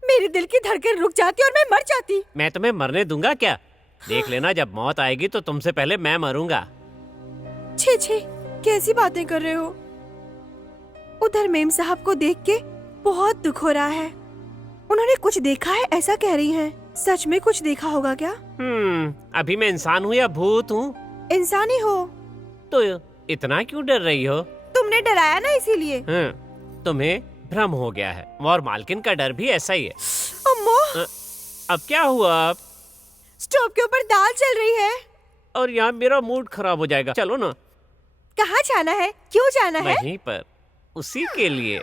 मेरे दिल की धड़कन रुक जाती और मैं मर जाती। मैं तुम्हें मरने दूंगा क्या? देख लेना, जब मौत आएगी तो तुमसे पहले मैं मरूंगा। छे छे, कैसी बातें कर रहे हो? उधर मेम साहब को देख के बहुत दुख हो रहा है। उन्होंने कुछ देखा है ऐसा कह रही हैं। सच में कुछ देखा होगा क्या? अभी मैं इंसान हूँ या भूत हूँ? इंसानी हो तो इतना क्यों डर रही हो? तुमने डराया ना इसीलिए। तुम्हें भ्रम हो गया है और मालकिन का डर भी ऐसा ही है। अम्मो, अब क्या हुआ? अब स्टोव के ऊपर दाल चल रही है और यहाँ मेरा मूड खराब हो जाएगा। चलो ना। कहाँ जाना है? क्यों जाना है? वहीं पर, उसी के लिए।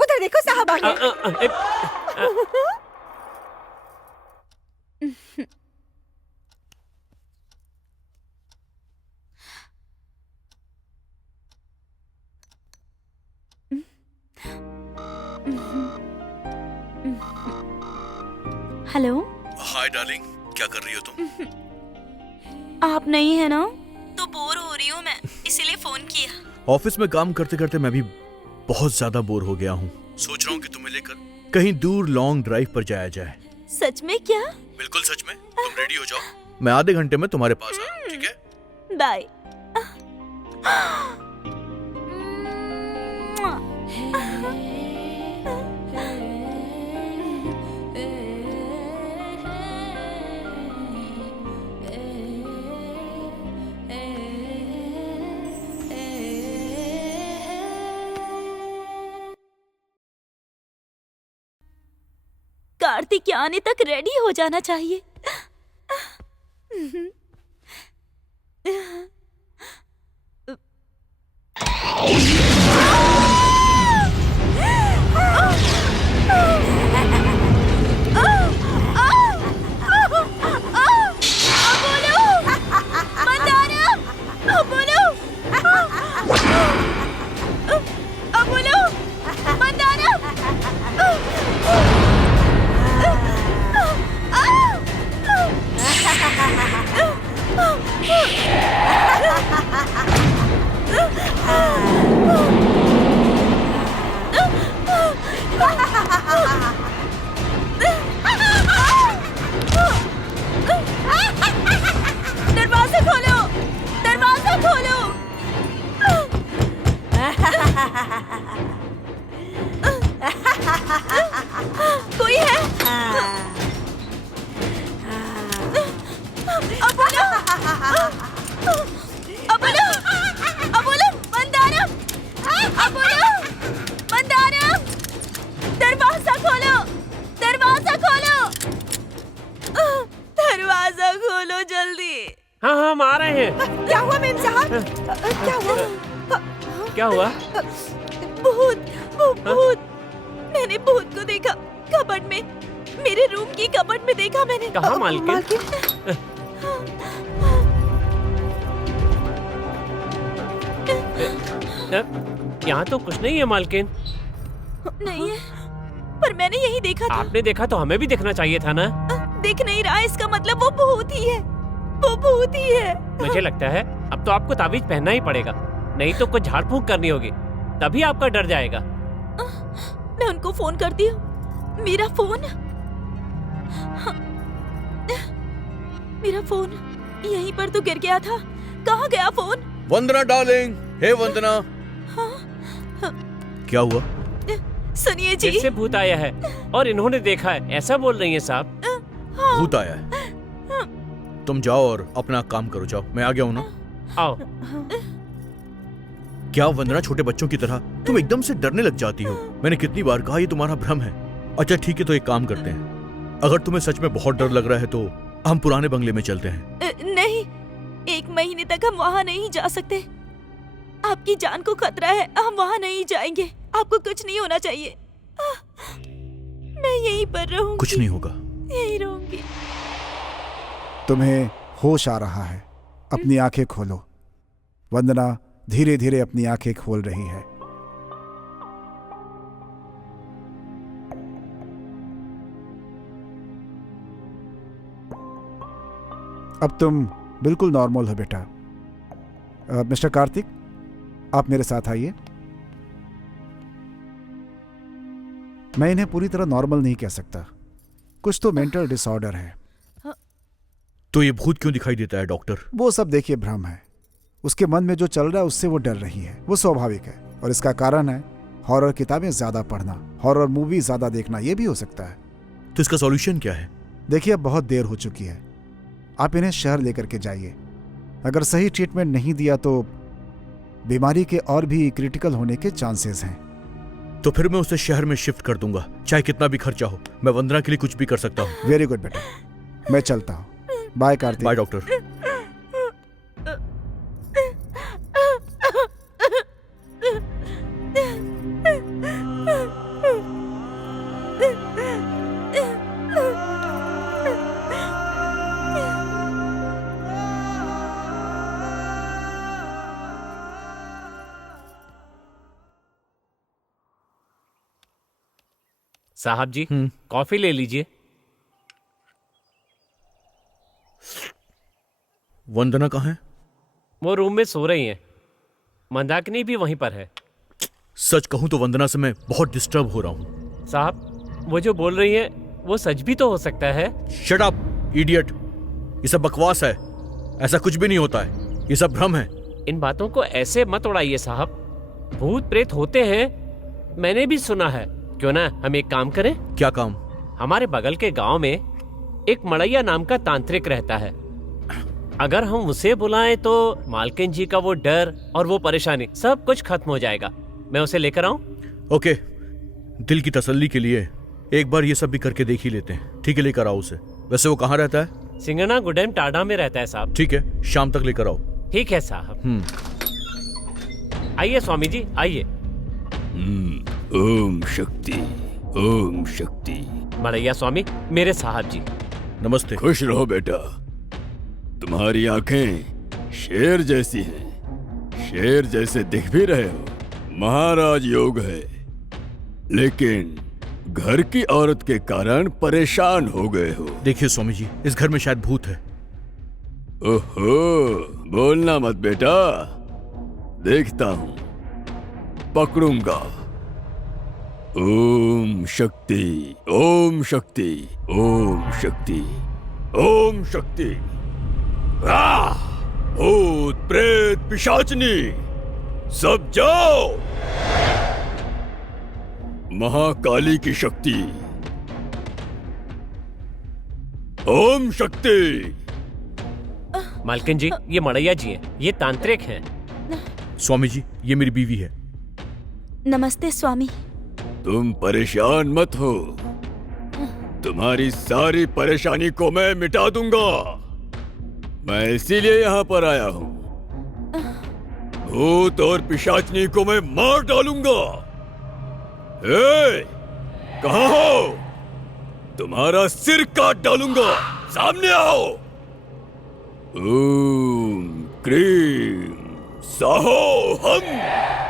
उधर देखो, साहब आ गए। हेलो। हाय डार्लिंग, क्या कर रही हो तुम? आप नहीं है ना, तो बोर हो रही हूँ मैं, इसीलिए फोन किया। ऑफिस में काम करते करते मैं भी बहुत ज्यादा बोर हो गया हूँ। सोच रहा हूँ कि तुम्हें लेकर कहीं दूर लॉन्ग ड्राइव पर जाया जाए। सच में क्या? बिल्कुल सच में। तुम रेडी हो जाओ, मैं आधे घंटे में तुम्हारे पास आ रहा हूँ, ठीक है? बाय। कार्तिक के आने तक रेडी हो जाना चाहिए। अबोलो! दरवाजा खोलो, दरवाजा खोलो। कोई है? अपोलो, अपोलो, अपोलो, मंदारम, अपोलो, मंदारम, दरवाजा खोलो, दरवाजा खोलो, दरवाजा खोलो जल्दी। हाँ हाँ, हम आ रहे हैं। क्या हुआ मेम साहब? क्या हुआ? क्या हुआ? भूत, भूत, मैंने भूत को देखा कबर्ड में, मेरे रूम की कबर्ड में देखा मैंने। कहाँ मालकिन? यहाँ तो कुछ नहीं है मालकिन। नहीं है, पर मैंने यही देखा था। आपने देखा तो हमें भी देखना चाहिए था ना। दिख नहीं रहा, इसका मतलब वो भूत ही है, वो भूत ही है। मुझे लगता है अब तो आपको ताबीज पहनना ही पड़ेगा, नहीं तो कुछ झाड़ फूंक करनी होगी, तभी आपका डर जाएगा। मैं उनको फोन करती हूँ। मेरा फोन, मेरा फोन यहीं पर तो गिर गया था। कहाँ गया फोन? वंदना डार्लिंग, हे वंदना। क्या हुआ? सुनिए जी, फिर से भूत आया है और इन्होंने देखा है, ऐसा बोल रही है साहब। भूत आया है? तुम जाओ और अपना काम करो, जाओ, मैं आ गया हूँ ना। आओ। क्या वंदना, छोटे बच्चों की तरह तुम एकदम से डरने लग जाती हो? मैंने कितनी बार कहा ये तुम्हारा भ्रम है। अच्छा ठीक है, तो एक काम करते हैं, अगर तुम्हें सच में बहुत डर लग रहा है तो हम पुराने बंगले में चलते हैं। नहीं, 1 महीने तक हम वहाँ नहीं जा सकते। आपकी जान को खतरा है, हम वहाँ नहीं जाएंगे। आपको कुछ नहीं होना चाहिए। मैं यहीं पर रहूंगी। कुछ नहीं होगा। यहीं रहूंगी। तुम्हें होश आ रहा है, अपनी आंखें खोलो। वंदना धीरे धीरे अपनी आंखें खोल रही है। अब तुम बिल्कुल नॉर्मल हो बेटा। मिस्टर कार्तिक, आप मेरे साथ आइए। मैं इन्हें पूरी तरह नॉर्मल नहीं कह सकता, कुछ तो मेंटल डिसऑर्डर है। तो ये भूत क्यों दिखाई देता है डॉक्टर? वो सब देखिए भ्रम है। उसके मन में जो चल रहा है उससे वो डर रही है, वो स्वाभाविक है। और इसका कारण है हॉरर किताबें ज्यादा पढ़ना, हॉरर मूवी ज्यादा देखना, ये भी हो सकता है। तो इसका सॉल्यूशन क्या है? देखिए अब बहुत देर हो चुकी है, आप इन्हें शहर लेकर के जाइए। अगर सही ट्रीटमेंट नहीं दिया तो बीमारी के और भी क्रिटिकल होने के चांसेस हैं। तो फिर मैं उसे शहर में शिफ्ट कर दूंगा, चाहे कितना भी खर्चा हो। मैं वंदना के लिए कुछ भी कर सकता हूँ। वेरी गुड बेटा, मैं चलता हूँ। बाय कार्तिक। Bye doctor. साहब जी, कॉफी ले लीजिए। वंदना कहाँ है? वो रूम में सो रही हैं। मंदाकिनी भी वहीं पर है। सच कहूं तो वंदना से मैं बहुत डिस्टर्ब हो रहा हूं। साहब, वो जो बोल रही है वो सच भी तो हो सकता है। शट अप इडियट, ये सब बकवास है, ऐसा कुछ भी नहीं होता है, ये सब भ्रम है। इन बातों को ऐसे मत उड़ाइए साहब, भूत प्रेत होते हैं, मैंने भी सुना है। क्यों ना हम एक काम करें? क्या काम? हमारे बगल के गांव में एक मड़ैया नाम का तांत्रिक रहता है। अगर हम उसे बुलाएं तो मालकिन जी का वो डर और वो परेशानी सब कुछ खत्म हो जाएगा। मैं उसे लेकर आऊं? ओके, दिल की तसल्ली के लिए एक बार ये सब भी करके देख ही लेते हैं। ठीक है, लेकर आओ उसे। वैसे वो कहाँ रहता है? सिंगना गुडेम टाडा में रहता है साहब। ठीक है, शाम तक लेकर आओ। ठीक है साहब। आइए स्वामी जी, आइए। ओम शक्ति, ओम शक्ति। मड़ैया स्वामी, मेरे साहब जी। नमस्ते। खुश रहो बेटा, तुम्हारी आंखें शेर जैसी हैं, शेर जैसे दिख भी रहे हो। महाराज योग है, लेकिन घर की औरत के कारण परेशान हो गए हो। देखिए स्वामी जी, इस घर में शायद भूत है। ओहो, बोलना मत बेटा, देखता हूं, पकड़ूंगा। ओम शक्ति, ओम शक्ति, ओम शक्ति, ओम शक्ति। भूत प्रेत पिशाचनी सब जाओ। महाकाली की शक्ति, ओम शक्ति। मालकिन जी, ये मड़ैया जी हैं, ये तांत्रिक हैं। स्वामी जी, ये मेरी बीवी है। नमस्ते स्वामी। तुम परेशान मत हो, तुम्हारी सारी परेशानी को मैं मिटा दूंगा। मैं इसीलिए यहाँ पर आया हूँ। भूत और पिशाचनी को मैं मार डालूंगा। कहाँ हो? तुम्हारा सिर काट डालूंगा। सामने आओ। ओम क्रीम साहो हम।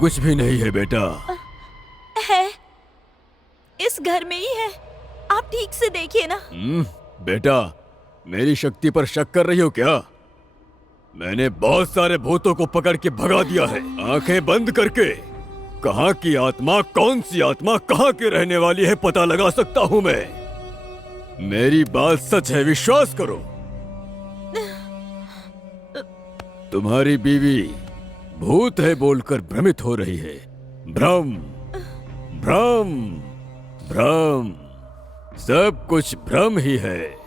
कुछ भी नहीं है बेटा। है, इस घर में ही है। आप ठीक से देखिए ना। बेटा, मेरी शक्ति पर शक कर रही हो क्या? मैंने बहुत सारे भूतों को पकड़ के भगा दिया है, आंखें बंद करके। कहाँ की आत्मा, कौन सी आत्मा कहाँ की रहने वाली है पता लगा सकता हूँ मैं। मेरी बात सच है, विश्वास करो। तुम्हारी बीवी भूत है बोलकर भ्रमित हो रही है। भ्रम, भ्रम, भ्रम, सब कुछ भ्रम ही है।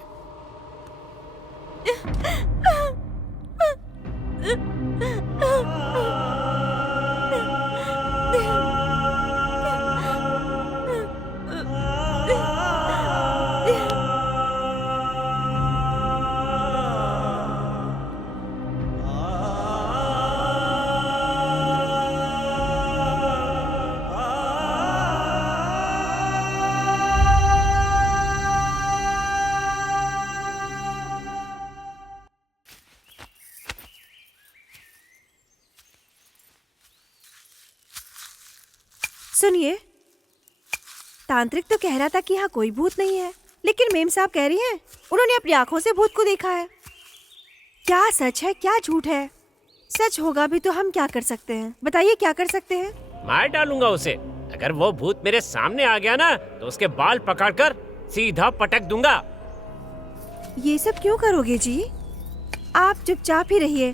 सुनिए, तांत्रिक तो कह रहा था कि यहाँ कोई भूत नहीं है, लेकिन मेम साहब कह रही हैं उन्होंने अपनी आंखों से भूत को देखा है। क्या सच है, क्या झूठ है? सच होगा भी तो हम क्या कर सकते हैं? बताइए, क्या कर सकते हैं? मार डालूंगा उसे। अगर वो भूत मेरे सामने आ गया ना, तो उसके बाल पकड़कर सीधा पटक दूंगा। ये सब क्यों करोगे जी? आप चुपचाप ही रहिए।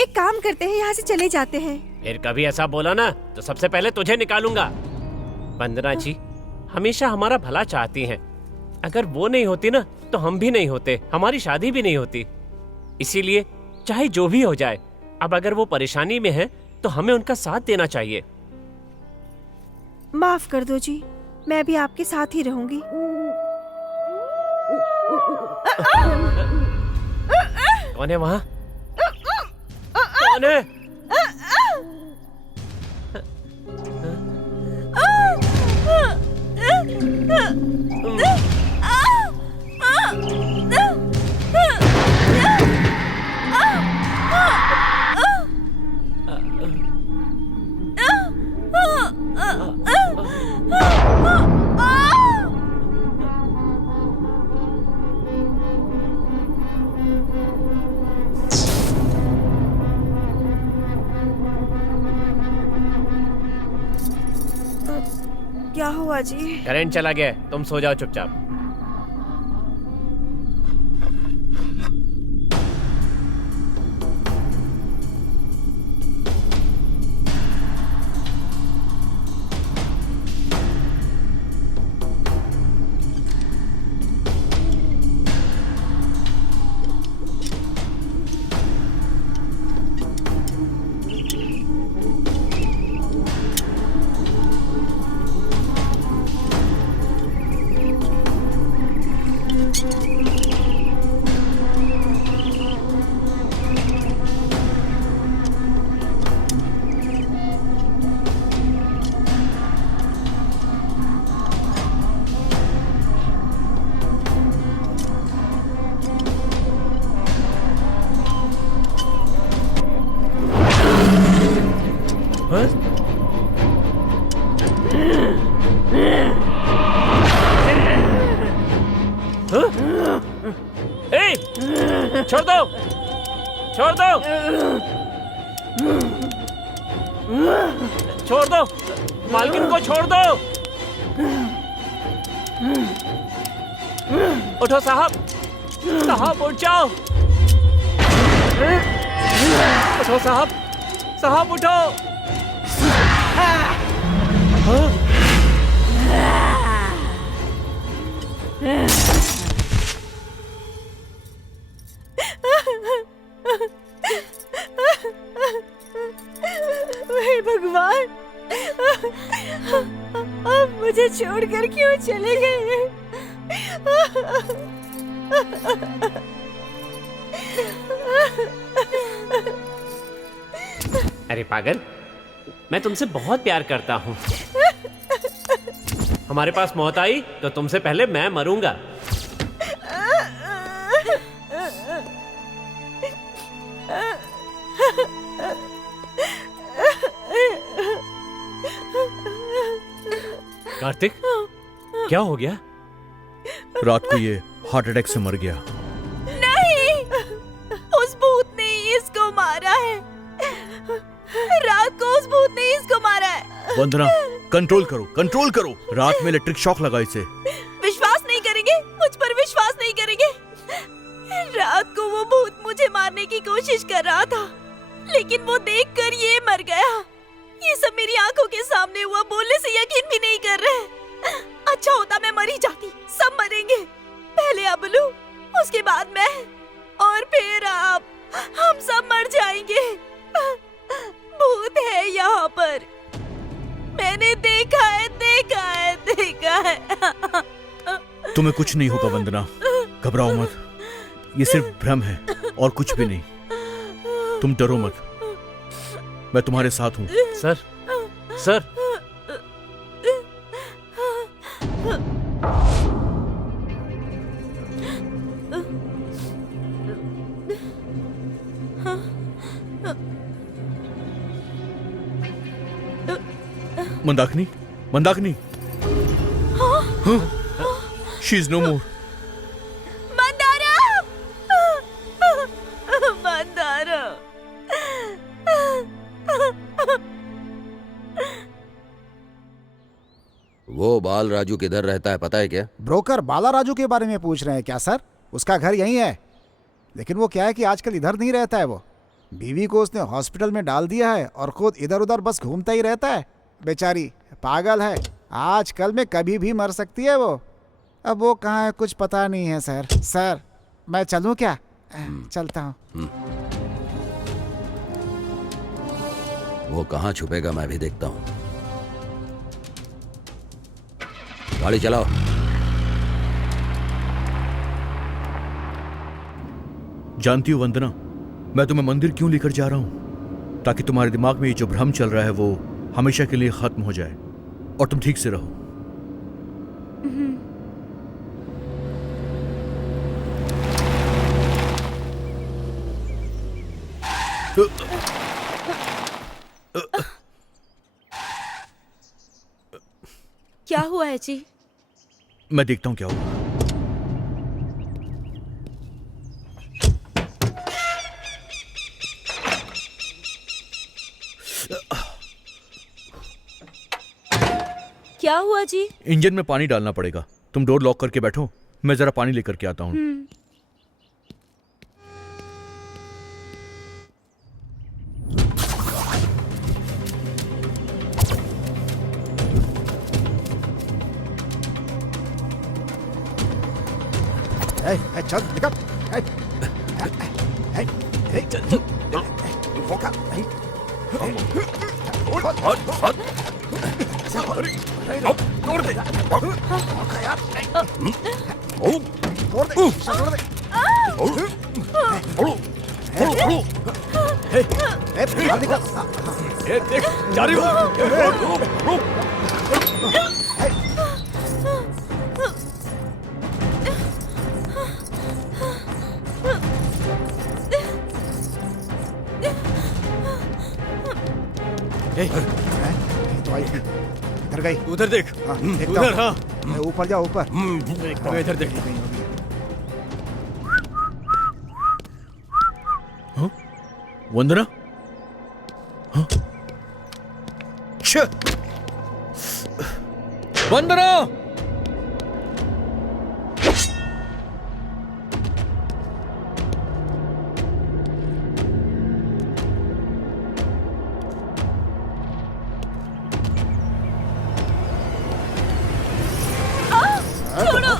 एक काम करते हैं, यहाँ से चले जाते हैं। फिर कभी ऐसा बोला ना तो सबसे पहले तुझे निकालूंगा। वंदना जी हमेशा हमारा भला चाहती हैं। अगर वो नहीं होती ना तो हम भी नहीं होते, हमारी शादी भी नहीं होती। इसीलिए चाहे जो भी हो जाए, अब अगर वो परेशानी में है तो हमें उनका साथ देना चाहिए। माफ कर दो जी, मैं भी आपके साथ ही रहूंगी। कौन है वहाँ? कौन है? क्या हुआ जी? करंट चला गया है, तुम सो जाओ चुपचाप। छोड़ दो, छोड़ दो, छोड़ दो, मालकिन को छोड़ दो। उठो साहब, साहब उठ जाओ। उठो साहब, साहब उठो। हे भगवान, आप मुझे छोड़कर क्यों चले गए? अरे पागल, मैं तुमसे बहुत प्यार करता हूँ। हमारे पास मौत आई तो तुमसे पहले मैं मरूंगा। कार्तिक, क्या हो गया? रात को ये हार्ट अटैक से मर गया। नहीं, उस भूत ने इसको मारा है। रात को उस भूत ने इसको मारा है। वंदना, कंट्रोल करो, कंट्रोल करो। रात में इलेक्ट्रिक शॉक लगा इसे। विश्वास नहीं करेंगे, मुझ पर विश्वास नहीं करेंगे। रात को वो भूत मुझे मारने की कोशिश कर रहा था, लेकिन वो देखकर ये मर गया। ये सब मेरी आंखों के सामने हुआ, बोलने से यकीन भी नहीं कर रहे। अच्छा होता मैं मर ही जाती, सब मरेंगे। पहले अबलू, उसके बाद मैं, और फिर आप। हम सब मर जाएंगे। भूत है यहाँ पर, मैंने देखा है, देखा है, देखा है। तुम्हें कुछ नहीं होगा वंदना, घबराओ मत। ये सिर्फ भ्रम है और कुछ भी नहीं। तुम डरो मत, मैं तुम्हारे साथ हूँ। Sir, sir, Mandakini, Mandakini, she is no more. Mandara, Mandara. वो बाल राजू किधर रहता है पता है क्या? ब्रोकर बाला राजू के बारे में पूछ रहे हैं क्या सर? उसका घर यहीं है, लेकिन वो क्या है कि आजकल इधर नहीं रहता है। वो बीवी को उसने हॉस्पिटल में डाल दिया है और खुद इधर उधर बस घूमता ही रहता है। बेचारी पागल है, आजकल में कभी भी मर सकती है वो। अब वो कहाँ है कुछ पता नहीं है सर। सर मैं चलूँ क्या? चलता हूँ। वो कहाँ छुपेगा मैं भी देखता हूँ। गाड़ी चलाओ। जानती हो वंदना, मैं तुम्हें मंदिर क्यों लेकर जा रहा हूं? ताकि तुम्हारे दिमाग में ये जो भ्रम चल रहा है वो हमेशा के लिए खत्म हो जाए और तुम ठीक से रहो। क्या हुआ है जी? मैं देखता हूं क्या हुआ। क्या हुआ जी? इंजन में पानी डालना पड़ेगा। तुम डोर लॉक करके बैठो, मैं जरा पानी लेकर के आता हूं। चल निकल। चल तोड़ दे, इधर गई, उधर देख। उधर। हाँ ऊपर जा, ऊपर इधर देख। वंदना? हाँ? वंदना!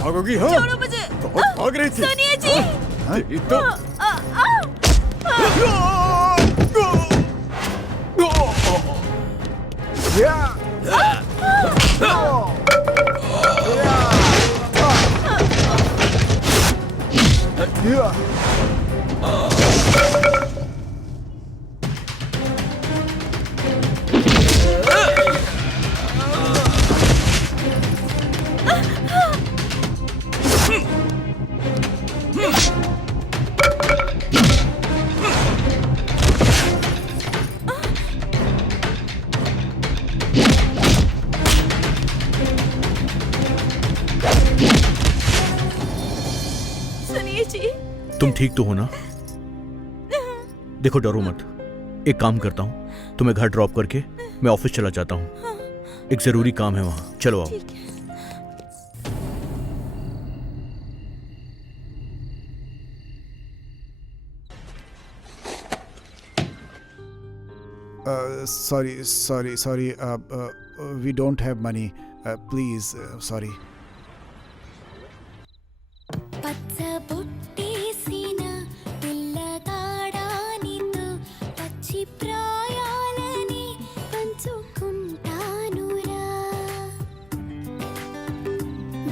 भागोगी? हाँ, छोड़ो मुझे। बहुत भाग रही थी। सुनिए जी। तेरी तो सुनिए जी। तुम ठीक तो हो ना? देखो डरो मत, एक काम करता हूँ, तुम्हें घर ड्रॉप करके मैं ऑफिस चला जाता हूँ। एक जरूरी काम है वहां, चलो आओ। ठीक है। sorry. We don't have money. Please, sorry. పచ్చబొట్టేసిన పిల్లగాడానితో పచ్చి ప్రాయాలని పంచుకుంటానురా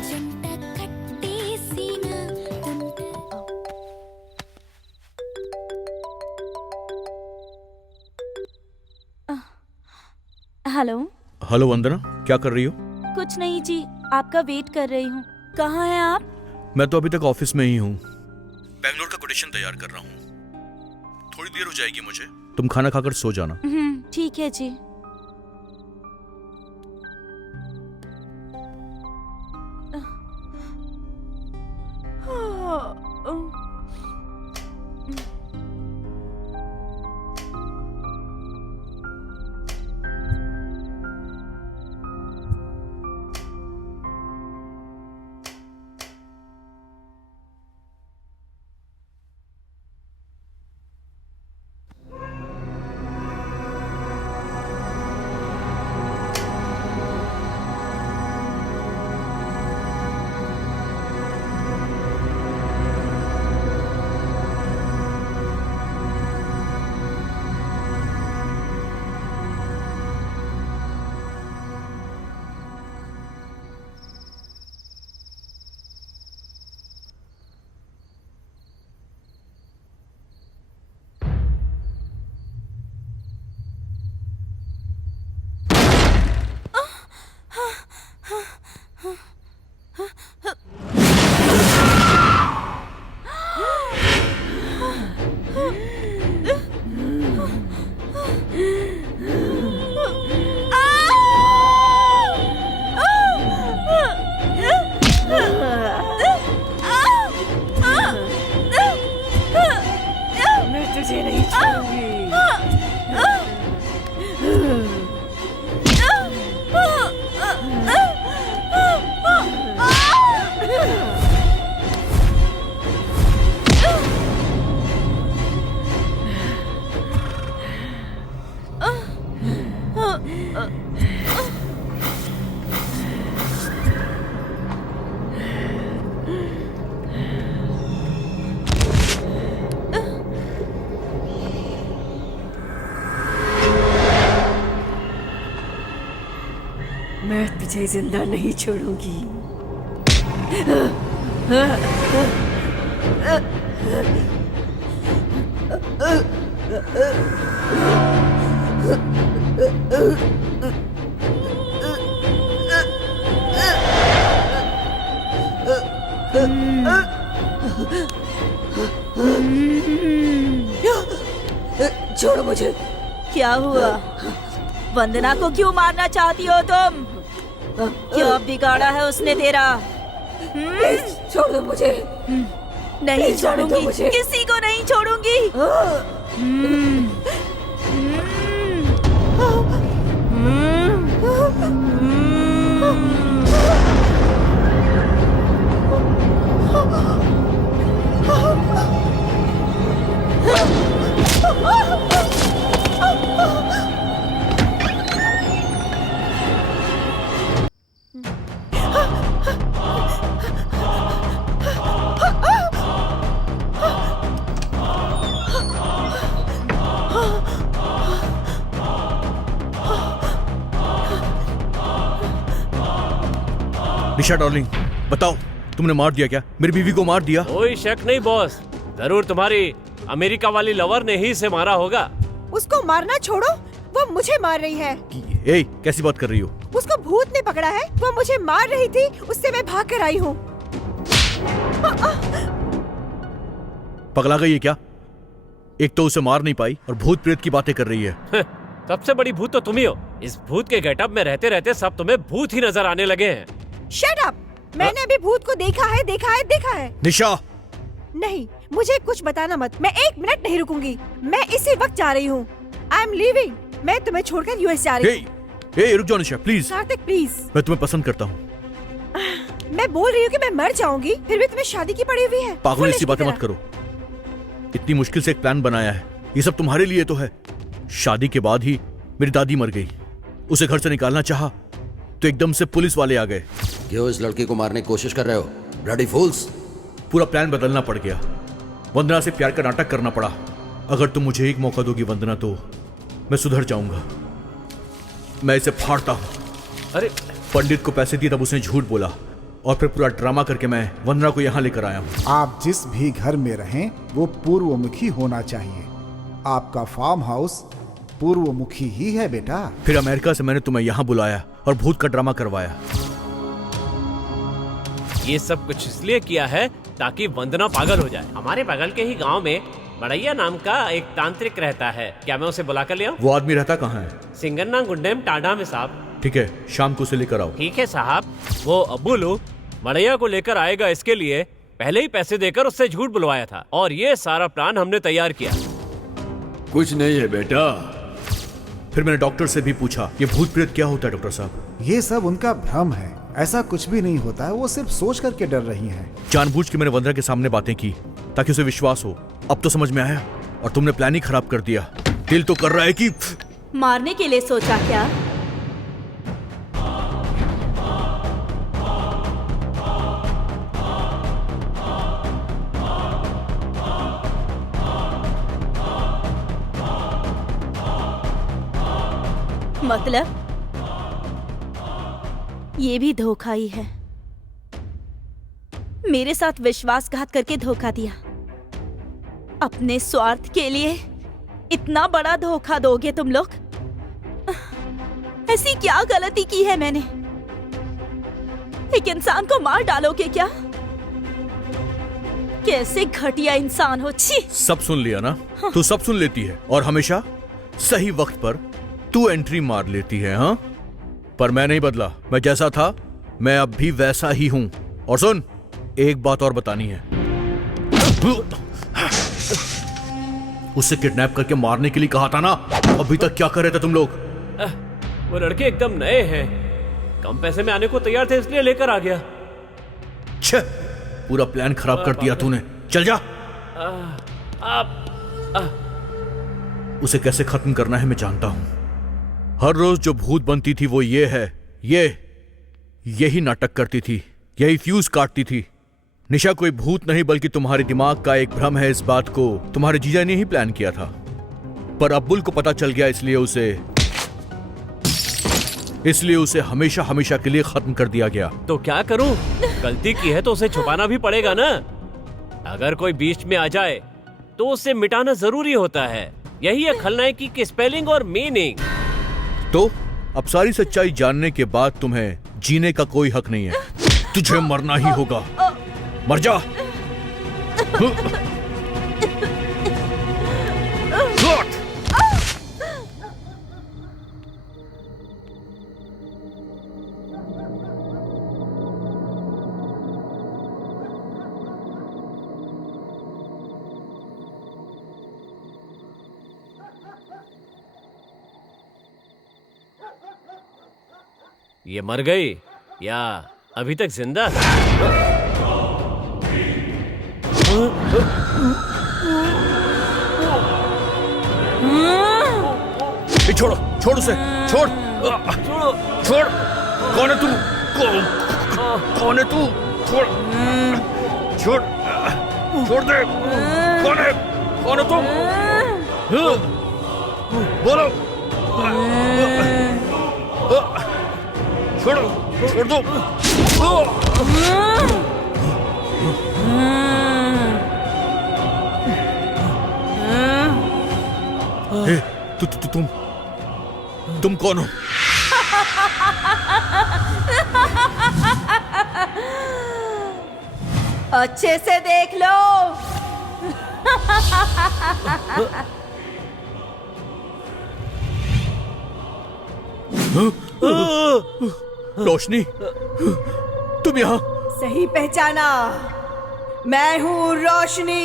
జంట కట్టేసిన हेलो। हेलो वंदना, क्या कर रही हो? कुछ नहीं जी, आपका वेट कर रही हूँ। कहाँ हैं आप? मैं तो अभी तक ऑफिस में ही हूँ। बैंगलोर का कोटेशन तैयार कर रहा हूँ। थोड़ी देर हो जाएगी मुझे, तुम खाना खाकर सो जाना। ठीक है जी। मैं तुझे जिंदा नहीं छोड़ूंगी। छोड़ो मुझे। क्या हुआ? वंदना को क्यों मारना चाहती हो तुम? क्या बिगाड़ा है उसने तेरा? छोड़ दो मुझे। नहीं जाने दो छोड़ूंगी, मुझे। किसी को नहीं छोड़ूंगी। निशा डार्लिंग, बताओ तुमने मार दिया क्या? मेरी बीवी को मार दिया? कोई शक नहीं बॉस, जरूर तुम्हारी अमेरिका वाली लवर ने ही इसे मारा होगा। उसको मारना छोड़ो, वो मुझे मार रही है। ए, कैसी बात कर रही हो? उसको भूत ने पकड़ा है, वो मुझे मार रही थी, उससे मैं भाग कर आई हूँ। पगला गई है क्या? एक तो उसे मार नहीं पाई और भूत प्रेत की बातें कर रही है। सबसे बड़ी भूत तो तुम ही हो। इस भूत के गेटअप में रहते रहते सब तुम्हें भूत ही नजर आने लगे हैं। Shut up! मैंने अभी भूत को देखा है, देखा है, देखा है। निशा! नहीं, मुझे कुछ बताना मत। मैं 1 मिनट नहीं रुकूंगी। मैं इसी वक्त जा रही हूँ। I am leaving. मैं तुम्हें छोड़कर यूएस जा रही हूँ। रुक जाओ निशा, प्लीज। कार्तिक प्लीज। मैं तुम्हें पसंद करता हूँ। मैं बोल रही हूँ कि मैं मर जाऊंगी, फिर भी तुम्हें शादी की पड़ी हुई है। पागल Foolish ऐसी बातें की मत तरह। करो। इतनी मुश्किल से एक प्लान बनाया है, ये सब तुम्हारे लिए तो है। शादी के बाद ही मेरी दादी मर गई। उसे घर से निकालना चाहा तो एकदम से पुलिस वाले आ गए। क्यों इस लड़की को मारने की कोशिश कर रहे हो? ब्लडी फूल्स! पूरा प्लान बदलना पड़ गया। वंदना से प्यार का नाटक करना पड़ा। अगर तुम मुझे एक मौका दोगी वंदना, तो मैं सुधर जाऊंगा। मैं इसे फाड़ता हूं। अरे पंडित को पैसे दिए तब उसने झूठ बोला और फिर पूरा ड्रामा करके मैं वंदना को यहाँ लेकर आया हूँ। आप जिस भी घर में रहें वो पूर्वमुखी होना चाहिए। आपका फार्म हाउस पूर्वमुखी ही है बेटा। फिर अमेरिका से मैंने तुम्हें यहाँ बुलाया और भूत का ड्रामा करवाया। ये सब कुछ इसलिए किया है ताकि वंदना पागल हो जाए। हमारे बगल के ही गांव में बड़ैया नाम का एक तांत्रिक रहता है। क्या मैं उसे बुला कर ले आऊं? वो आदमी रहता कहाँ है? सिंगन्ना गुंडेम टाडा में साहब। ठीक है, शाम को उसे लेकर आओ। ठीक है साहब। वो अब्बुलू बड़ैया को लेकर आएगा, इसके लिए पहले ही पैसे देकर उससे झूठ बुलवाया था और ये सारा प्लान हमने तैयार किया। कुछ नहीं है बेटा। फिर मैंने डॉक्टर से भी पूछा, ये भूत प्रेत क्या होता है डॉक्टर साहब? ये सब उनका भ्रम है, ऐसा कुछ भी नहीं होता है। वो सिर्फ सोच करके डर रही हैं। जानबूझ के मैंने वंदना के सामने बातें की ताकि उसे विश्वास हो। अब तो समझ में आया और तुमने प्लान ही खराब कर दिया। दिल तो कर रहा है कि मारने के लिए सोचा क्या? मतलब ये भी धोखा ही है। मेरे साथ विश्वासघात करके धोखा दिया। अपने स्वार्थ के लिए इतना बड़ा धोखा दोगे तुम लोग? ऐसी क्या गलती की है मैंने? एक इंसान को मार डालोगे क्या? कैसे घटिया इंसान हो। छी! सब सुन लिया ना? तू सब सुन लेती है और हमेशा सही वक्त पर तू एंट्री मार लेती है। हाँ, पर मैं नहीं बदला। मैं जैसा था मैं अब भी वैसा ही हूं। और सुन, एक बात और बतानी है। उसे किडनैप करके मारने के लिए कहा था ना? अभी तक क्या कर रहे थे तुम लोग? वो लड़के एकदम नए हैं, कम पैसे में आने को तैयार थे, इसलिए लेकर आ गया। छे, पूरा प्लान खराब कर दिया तूने। चल जा। उसे कैसे खत्म करना है मैं जानता हूं। हर रोज जो भूत बनती थी वो ये है, यही नाटक करती थी, यही फ्यूज काटती थी। निशा कोई भूत नहीं बल्कि तुम्हारे दिमाग का एक भ्रम है। इस बात को तुम्हारे जीजा ने ही प्लान किया था, पर अब्बुल को पता चल गया, इसलिए उसे हमेशा हमेशा के लिए खत्म कर दिया गया। तो क्या करूं? गलती की है तो उसे छुपाना भी पड़ेगा ना। अगर कोई बीच में आ जाए तो उसे मिटाना जरूरी होता है। यही है खलनायकी की स्पेलिंग और मीनिंग। तो अब सारी सच्चाई जानने के बाद तुम्हें जीने का कोई हक नहीं है। तुझे मरना ही होगा। मर जा। ये मर गई या अभी तक जिंदा? छोड़ो, छोड़ उसे, छोड़, छोड़। कौन है तू? कौन है तू? छोड़, छोड़, छोड़ दे। कौन है? कौन है तुम? बोलो। छोड़ो, छोड़ दो। हे, तुम कौन हो? अच्छे से देख लो। रोशनी, तुम यहाँ? सही पहचाना, मैं हूँ Roshni.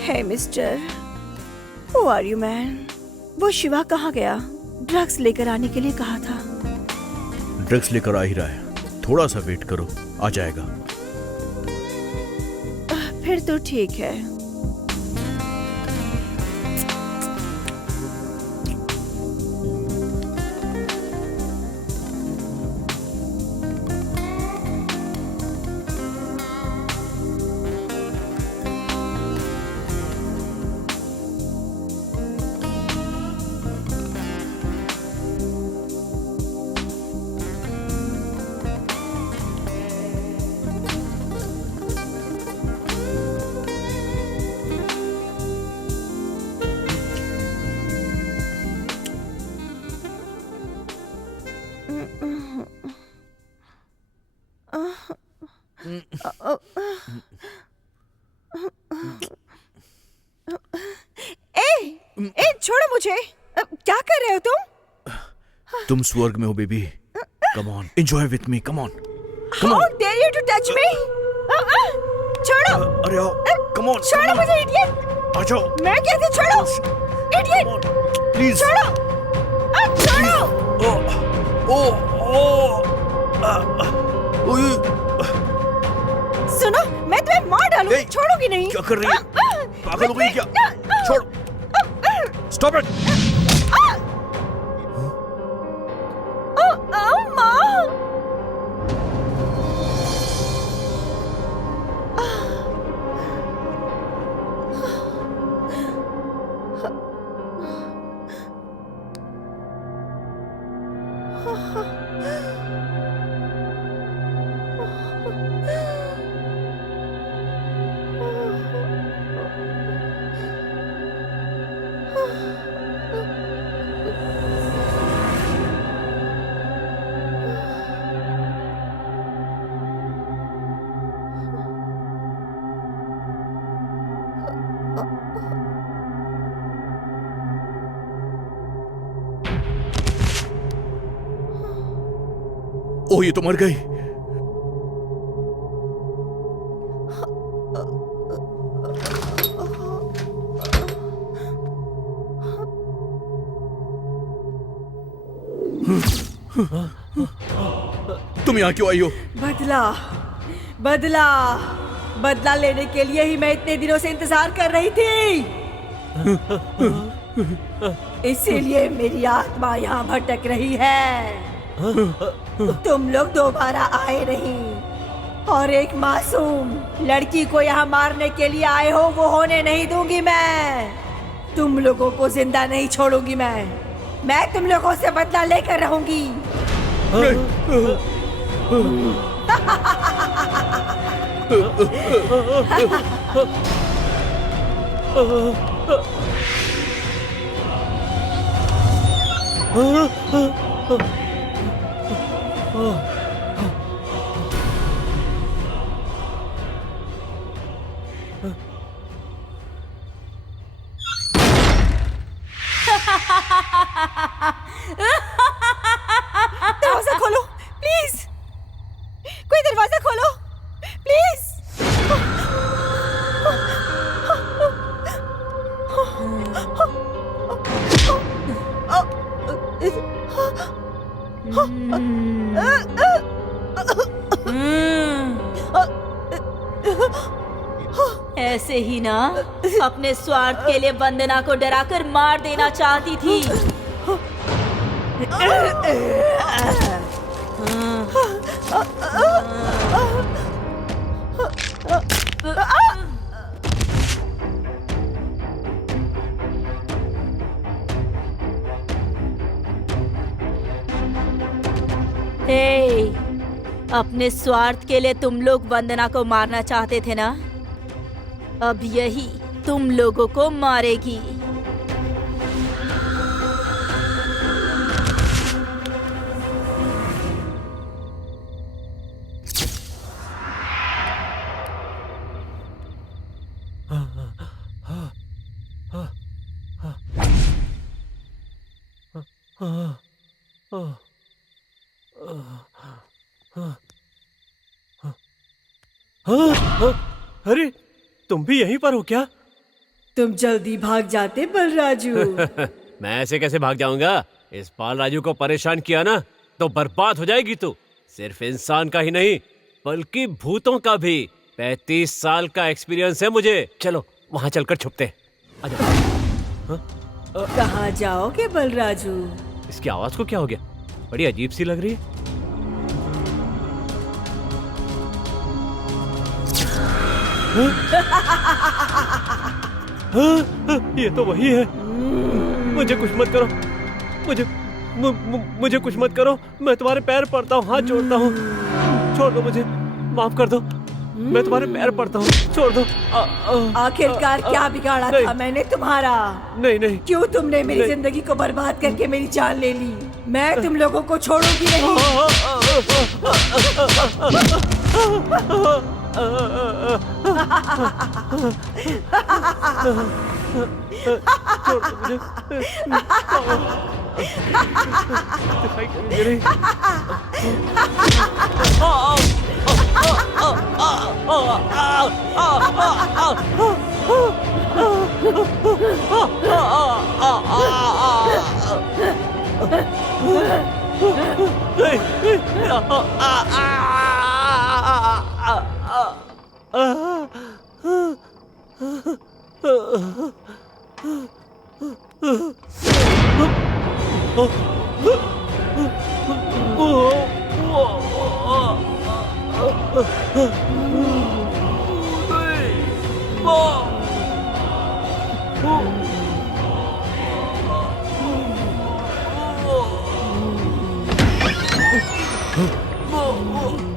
Hey mister, who are you man? वो शिवा कहाँ गया? ड्रग्स लेकर आने के लिए कहा था। ड्रग्स लेकर आ ही रहा है, थोड़ा सा वेट करो, आ जाएगा। फिर तो ठीक है। ए, छोड़ो मुझे। क्या कर रहे हो तुम? तुम स्वर्ग में हो baby. Come on, enjoy with me, come on. How dare you to touch me? छोड़ो। अरे आओ, कम ऑन। छोड़ो मुझे, इडियट। आ जाओ। मैं कहती छोड़ो, इडियट। प्लीज छोड़ो, छोड़ो। सुनो, मैं तुम्हें मार डालूंगी, छोड़ूंगी नहीं। क्या कर रही है? पागल हो गई क्या? छोड़। Stop it. ओ, ये तो मर गई। तुम यहाँ क्यों आई हो? बदला, बदला, बदला लेने के लिए ही मैं इतने दिनों से इंतजार कर रही थी। इसीलिए मेरी आत्मा यहाँ भटक रही है। तुम लोग दोबारा आए नहीं और एक मासूम लड़की को यहाँ मारने के लिए आए हो, वो होने नहीं दूंगी मैं। तुम लोगों को जिंदा नहीं छोड़ूंगी मैं तुम लोगों से बदला लेकर रहूंगी। दरवाजा खोलो प्लीज, कोई दरवाजा खोलो प्लीज। ऐसे ही ना अपने स्वार्थ के लिए वंदना को डराकर मार देना चाहती थी। हे, अपने स्वार्थ के लिए तुम लोग वंदना को मारना चाहते थे ना, अब यही तुम लोगों को मारेगी। अरे तुम भी यहीं पर हो क्या? तुम जल्दी भाग जाते बलराजू। मैं ऐसे कैसे भाग जाऊंगा? इस बाल राजू को परेशान किया ना तो बर्बाद हो जाएगी तू। सिर्फ इंसान का ही नहीं बल्कि भूतों का भी। 35 साल का एक्सपीरियंस है मुझे। चलो वहां चलकर छुपते हैं। कहाँ जाओगे बलराजू? इसकी आवाज को क्या हो गया? बड़ी अजीब सी लग रही है। ये तो वही है। मुझे कुछ मत करो, मुझे कुछ मत करो। मैं तुम्हारे पैर पड़ता हूँ, हाथ जोड़ता हूँ। छोड़ दो मुझे, माफ कर दो। मैं तुम्हारे पैर पड़ता हूँ, छोड़ दो। आखिरकार क्या बिगाड़ा था मैंने तुम्हारा? नहीं। क्यों तुमने मेरी जिंदगी को बर्बाद करके मेरी जान ले ली? मैं तुम लोगों को छोड़ूंगी नहीं। छोड़ दो मुझे। दिखाई क्यों दे रही?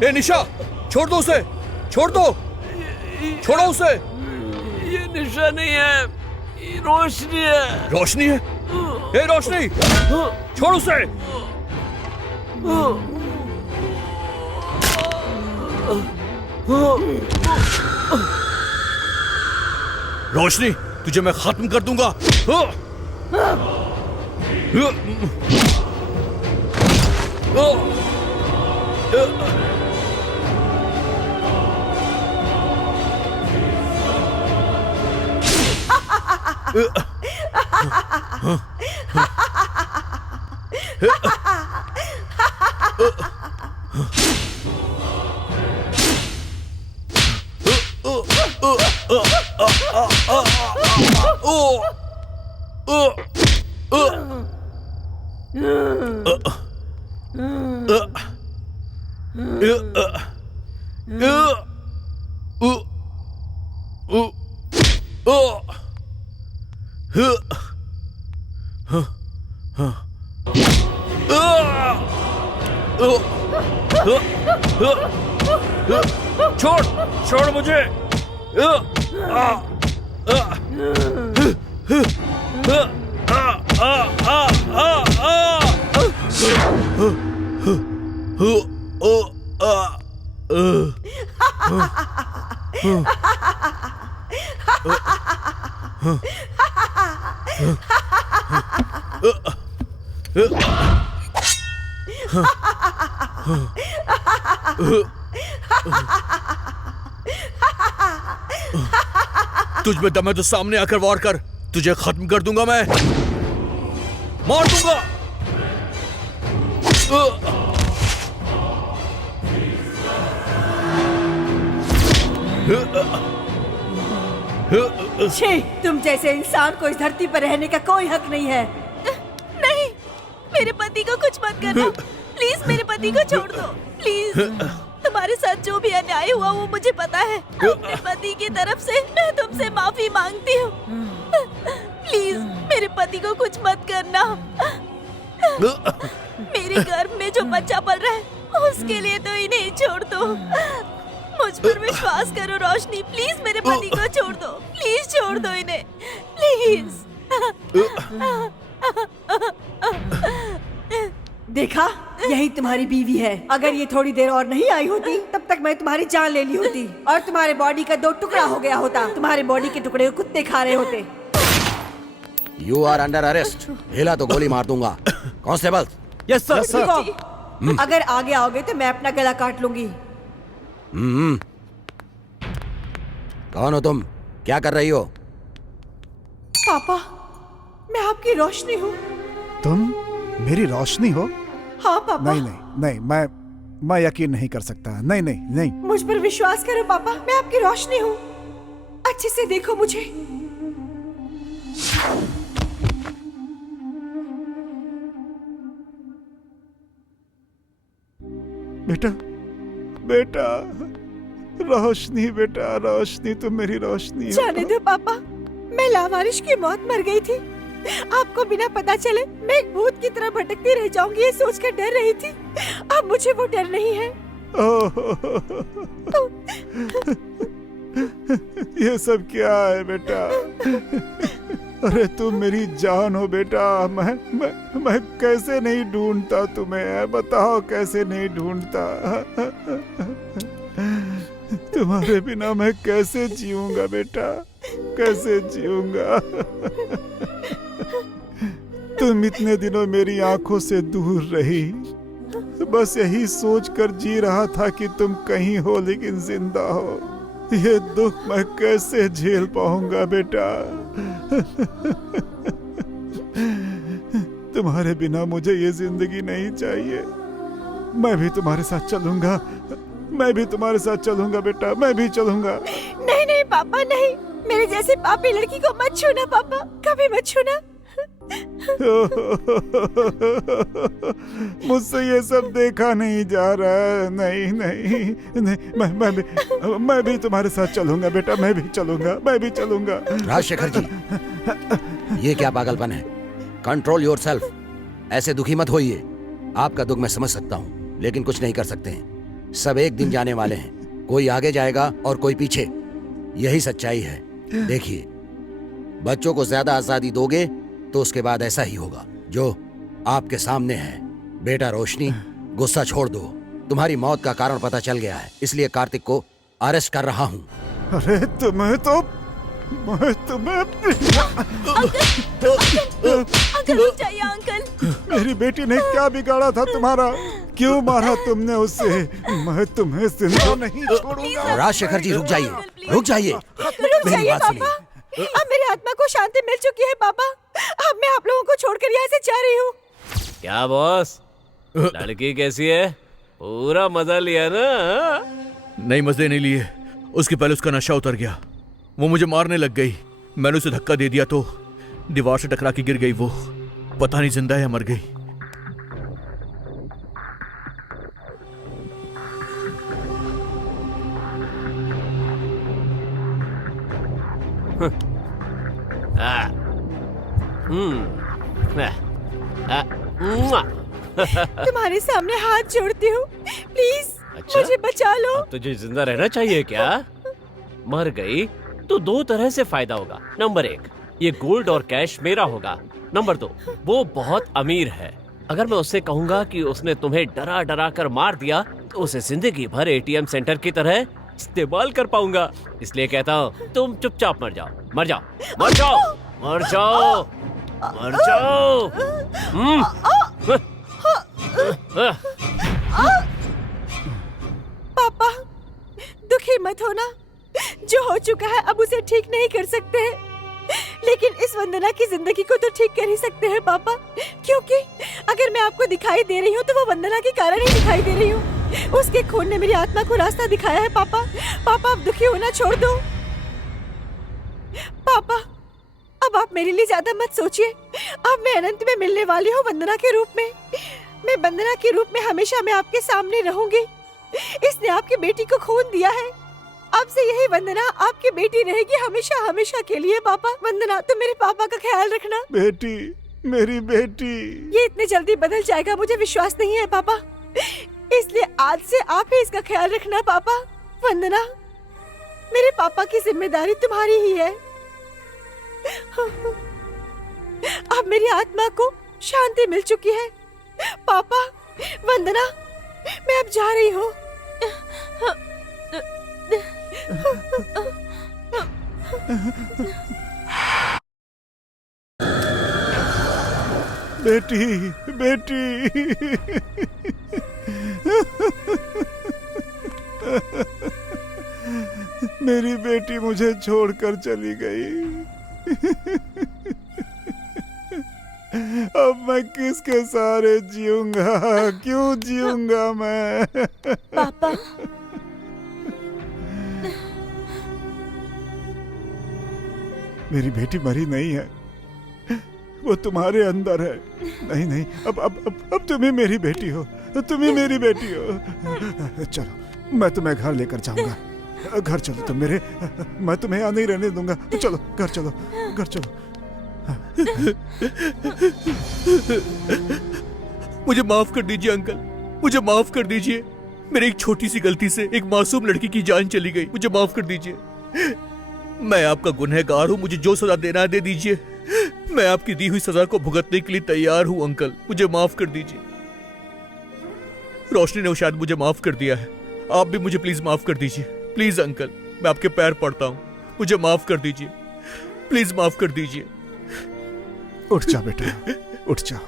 ए निशा, छोड़ दो उसे, छोड़ दो, छोड़ो उसे। ये निशा नहीं है, ये रोशनी है। रोशनी है? ए रोशनी, छोड़ उसे। रोशनी, तुझे मैं खत्म कर दूंगा। छोड़ छोड़ मुझे। तुझ में दम है तो सामने आकर वार कर, तुझे खत्म कर दूंगा मैं, मार दूंगा। छी, तुम जैसे इंसान को इस धरती पर रहने का कोई हक नहीं है। नहीं, मेरे पति को कुछ मत करना। प्लीज मेरे पति को छोड़ दो, प्लीज। तुम्हारे साथ जो भी अन्याय हुआ वो मुझे पता है। अपने पति की तरफ से मैं तुमसे माफी मांगती हूँ। प्लीज मेरे पति को कुछ मत करना। मेरे गर्भ में जो बच्चा पल रहा है उसके लिए तो इन्हें छोड़ दो। मुझ पर विश्वास करो रोशनी, प्लीज मेरे पति को छोड़ दो, प्लीज छोड़ दो इन्हें, प्लीज। देखा, यही तुम्हारी बीवी है। अगर ये थोड़ी देर और नहीं आई होती तब तक मैं तुम्हारी जान ले ली होती और तुम्हारे बॉडी का 2 टुकड़ा हो गया होता। तुम्हारे बॉडी के टुकड़े को कुत्ते खा रहे होते। You are under arrest. हिला तो गोली मार दूंगा। कांस्टेबल। Yes sir. अगर आगे आओगे तो मैं अपना गला काट लूंगी। कौन हो तुम? क्या कर रही हो? पापा, मैं आपकी रोशनी हूँ। तुम मेरी रोशनी हो? हाँ पापा। नहीं नहीं नहीं, मैं यकीन नहीं कर सकता। नहीं नहीं नहीं, मुझ पर विश्वास करो पापा, मैं आपकी रोशनी हूँ। अच्छे से देखो मुझे। बेटा बेटा, रोशनी बेटा, रोशनी, तुम मेरी रोशनी हो। जाने दो पापा, मैं लावारिश की मौत मर गई थी। आपको बिना पता चले मैं एक भूत की तरह भटकती रह जाऊंगी ये सोचकर डर रही थी। अब मुझे वो डर नहीं है। ये सब क्या है बेटा? अरे तुम मेरी जान हो बेटा। मैं कैसे नहीं ढूंढता तुम्हें, बताओ कैसे नहीं ढूंढता। तुम्हारे बिना मैं कैसे जीऊंगा बेटा, कैसे जीऊंगा? तुम इतने दिनों मेरी आंखों से दूर रही, बस यही सोचकर जी रहा था कि तुम कहीं हो लेकिन जिंदा हो। ये दुख मैं कैसे झेल पाऊंगा बेटा? तुम्हारे बिना मुझे ये जिंदगी नहीं चाहिए। मैं भी तुम्हारे साथ चलूंगा, मैं भी तुम्हारे साथ चलूंगा बेटा, मैं भी चलूंगा। नहीं नहीं पापा, नहीं, मेरे जैसे पापी लड़की को मत छूना पापा, कभी मत छूना। मुझसे ये सब देखा नहीं जा रहा है। नहीं नहीं नहीं, मैं भी तुम्हारे साथ चलूंगा बेटा, मैं भी चलूंगा, मैं भी चलूंगा। राजशेखर जी, ये क्या पागलपन है? Control yourself. ऐसे दुखी मत होइए। आपका दुख मैं समझ सकता हूँ, लेकिन कुछ नहीं कर सकते हैं। सब एक दिन जाने वाले हैं, कोई आगे जाएगा और कोई पीछे। यही सच्चाई है। देखिए, बच्चों को ज्यादा आजादी दोगे तो उसके बाद ऐसा ही होगा जो आपके सामने है। बेटा रोशनी, गुस्सा छोड़ दो। तुम्हारी मौत का कारण पता चल गया है, इसलिए कार्तिक को अरेस्ट कर रहा हूँ। अरे तुम्हें तो मैं तुम्हें अंकल रुक जाइए अंकल। मेरी बेटी ने क्या बिगाड़ा था तुम्हारा? क्यों मारा तुमने उसे? मैं तुम्हें जिंदा नहीं छोड़ूंगा। राजशेखर जी रुक जाइए, रुक जाइए, रुक मेरी जाइए बात सुनिए। पापा। अब मेरी आत्मा को शांति मिल चुकी है पापा। अब मैं आप लोगों को छोड़कर यहाँ से जा रही हूँ। क्या बॉस, लड़की कैसी है? पूरा मजा लिया ना? नहीं, मजे नहीं लिए। उसके पहले उसका नशा उतर गया, वो मुझे मारने लग गई। मैंने उसे धक्का दे दिया तो दीवार से टकरा के गिर गई वो। पता नहीं जिंदा है या मर गई। तुम्हारे सामने हाथ जोड़ती हूँ, प्लीज अच्छा? मुझे बचा लो। अब तुझे जिंदा रहना चाहिए क्या? मर गई तो दो तरह से फायदा होगा। नंबर 1, ये गोल्ड और कैश मेरा होगा। नंबर 2, वो बहुत अमीर है। अगर मैं उससे कहूंगा कि उसने तुम्हें डरा डरा कर मार दिया तो उसे जिंदगी भर एटीएम सेंटर की तरह इस्तेमाल कर पाऊंगा। इसलिए कहता हूँ तुम चुपचाप मर जाओ, मर जाओ, मर जाओ, मर जाओ, मर जाओ। पापा दुखी मत होना, जो हो चुका है अब उसे ठीक नहीं कर सकते हैं, लेकिन इस वंदना की जिंदगी को तो ठीक कर ही सकते हैं पापा। क्योंकि अगर मैं आपको दिखाई दे रही हूँ तो वो वंदना के कारण ही दिखाई दे रही हूँ। उसके खून ने मेरी आत्मा को रास्ता दिखाया है पापा। पापा अब दुखी होना छोड़ दो। पापा अब आप मेरे लिए ज्यादा मत सोचिए। अब मैं अनंत में मिलने वाली हूँ वंदना के रूप में। मैं वंदना के रूप में हमेशा मैं आपके सामने रहूंगी। इसने आपकी बेटी को खून दिया है, अब से यही वंदना आपकी बेटी रहेगी हमेशा हमेशा के लिए। पापा वंदना तुम मेरे पापा का ख्याल रखना। बेटी, मेरी बेटी। ये इतने जल्दी बदल जाएगा मुझे विश्वास नहीं है पापा, इसलिए आज से आप ही इसका ख्याल रखना पापा। वंदना मेरे पापा की जिम्मेदारी तुम्हारी ही है। अब मेरी आत्मा को शांति मिल चुकी है पापा। वंदना मैं अब जा रही हूँ। बेटी, बेटी। मेरी बेटी मुझे छोड़कर चली गई। अब मैं किसके सहारे जीऊंगा? क्यों जीऊंगा मैं? पापा मेरी बेटी मरी नहीं है, वो तुम्हारे अंदर है। नहीं नहीं, अब तुम ही मेरी बेटी हो, तुम ही मेरी बेटी हो। चलो मैं तुम्हें घर लेकर जाऊंगा। घर चलो तुम मेरे, मैं तुम्हें यहाँ नहीं रहने दूंगा। चलो घर चलो, घर चलो। मुझे माफ कर दीजिए अंकल, मुझे माफ कर दीजिए। मेरी एक छोटी सी गलती से एक मासूम लड़की की जान चली गई। मुझे माफ कर दीजिए। मैं आपका गुनहगार हूँ, मुझे जो सजा देना है दे दीजिए। मैं आपकी दी हुई सजा को भुगतने के लिए तैयार हूँ अंकल, मुझे माफ कर दीजिए। रोशनी ने शायद मुझे माफ कर दिया है, आप भी मुझे प्लीज माफ कर दीजिए। प्लीज अंकल, मैं आपके पैर पड़ता हूँ, मुझे माफ कर दीजिए, प्लीज माफ कर दीजिए। उठ जा बेटा, उठ जाओ।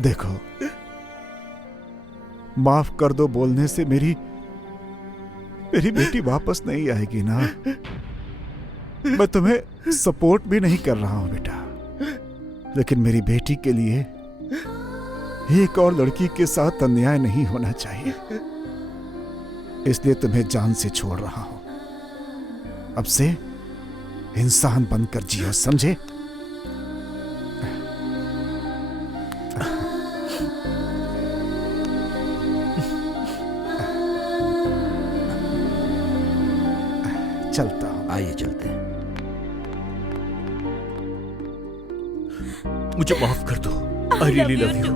देखो, माफ कर दो बोलने से मेरी बेटी वापस नहीं आएगी ना। मैं तुम्हें सपोर्ट भी नहीं कर रहा हूं बेटा, लेकिन मेरी बेटी के लिए एक और लड़की के साथ अन्याय नहीं होना चाहिए, इसलिए तुम्हें जान से छोड़ रहा हूं। अब से इंसान बनकर जियो, समझे? चलता हूं। आइए चलते हैं। मुझे माफ कर दो। I really love you.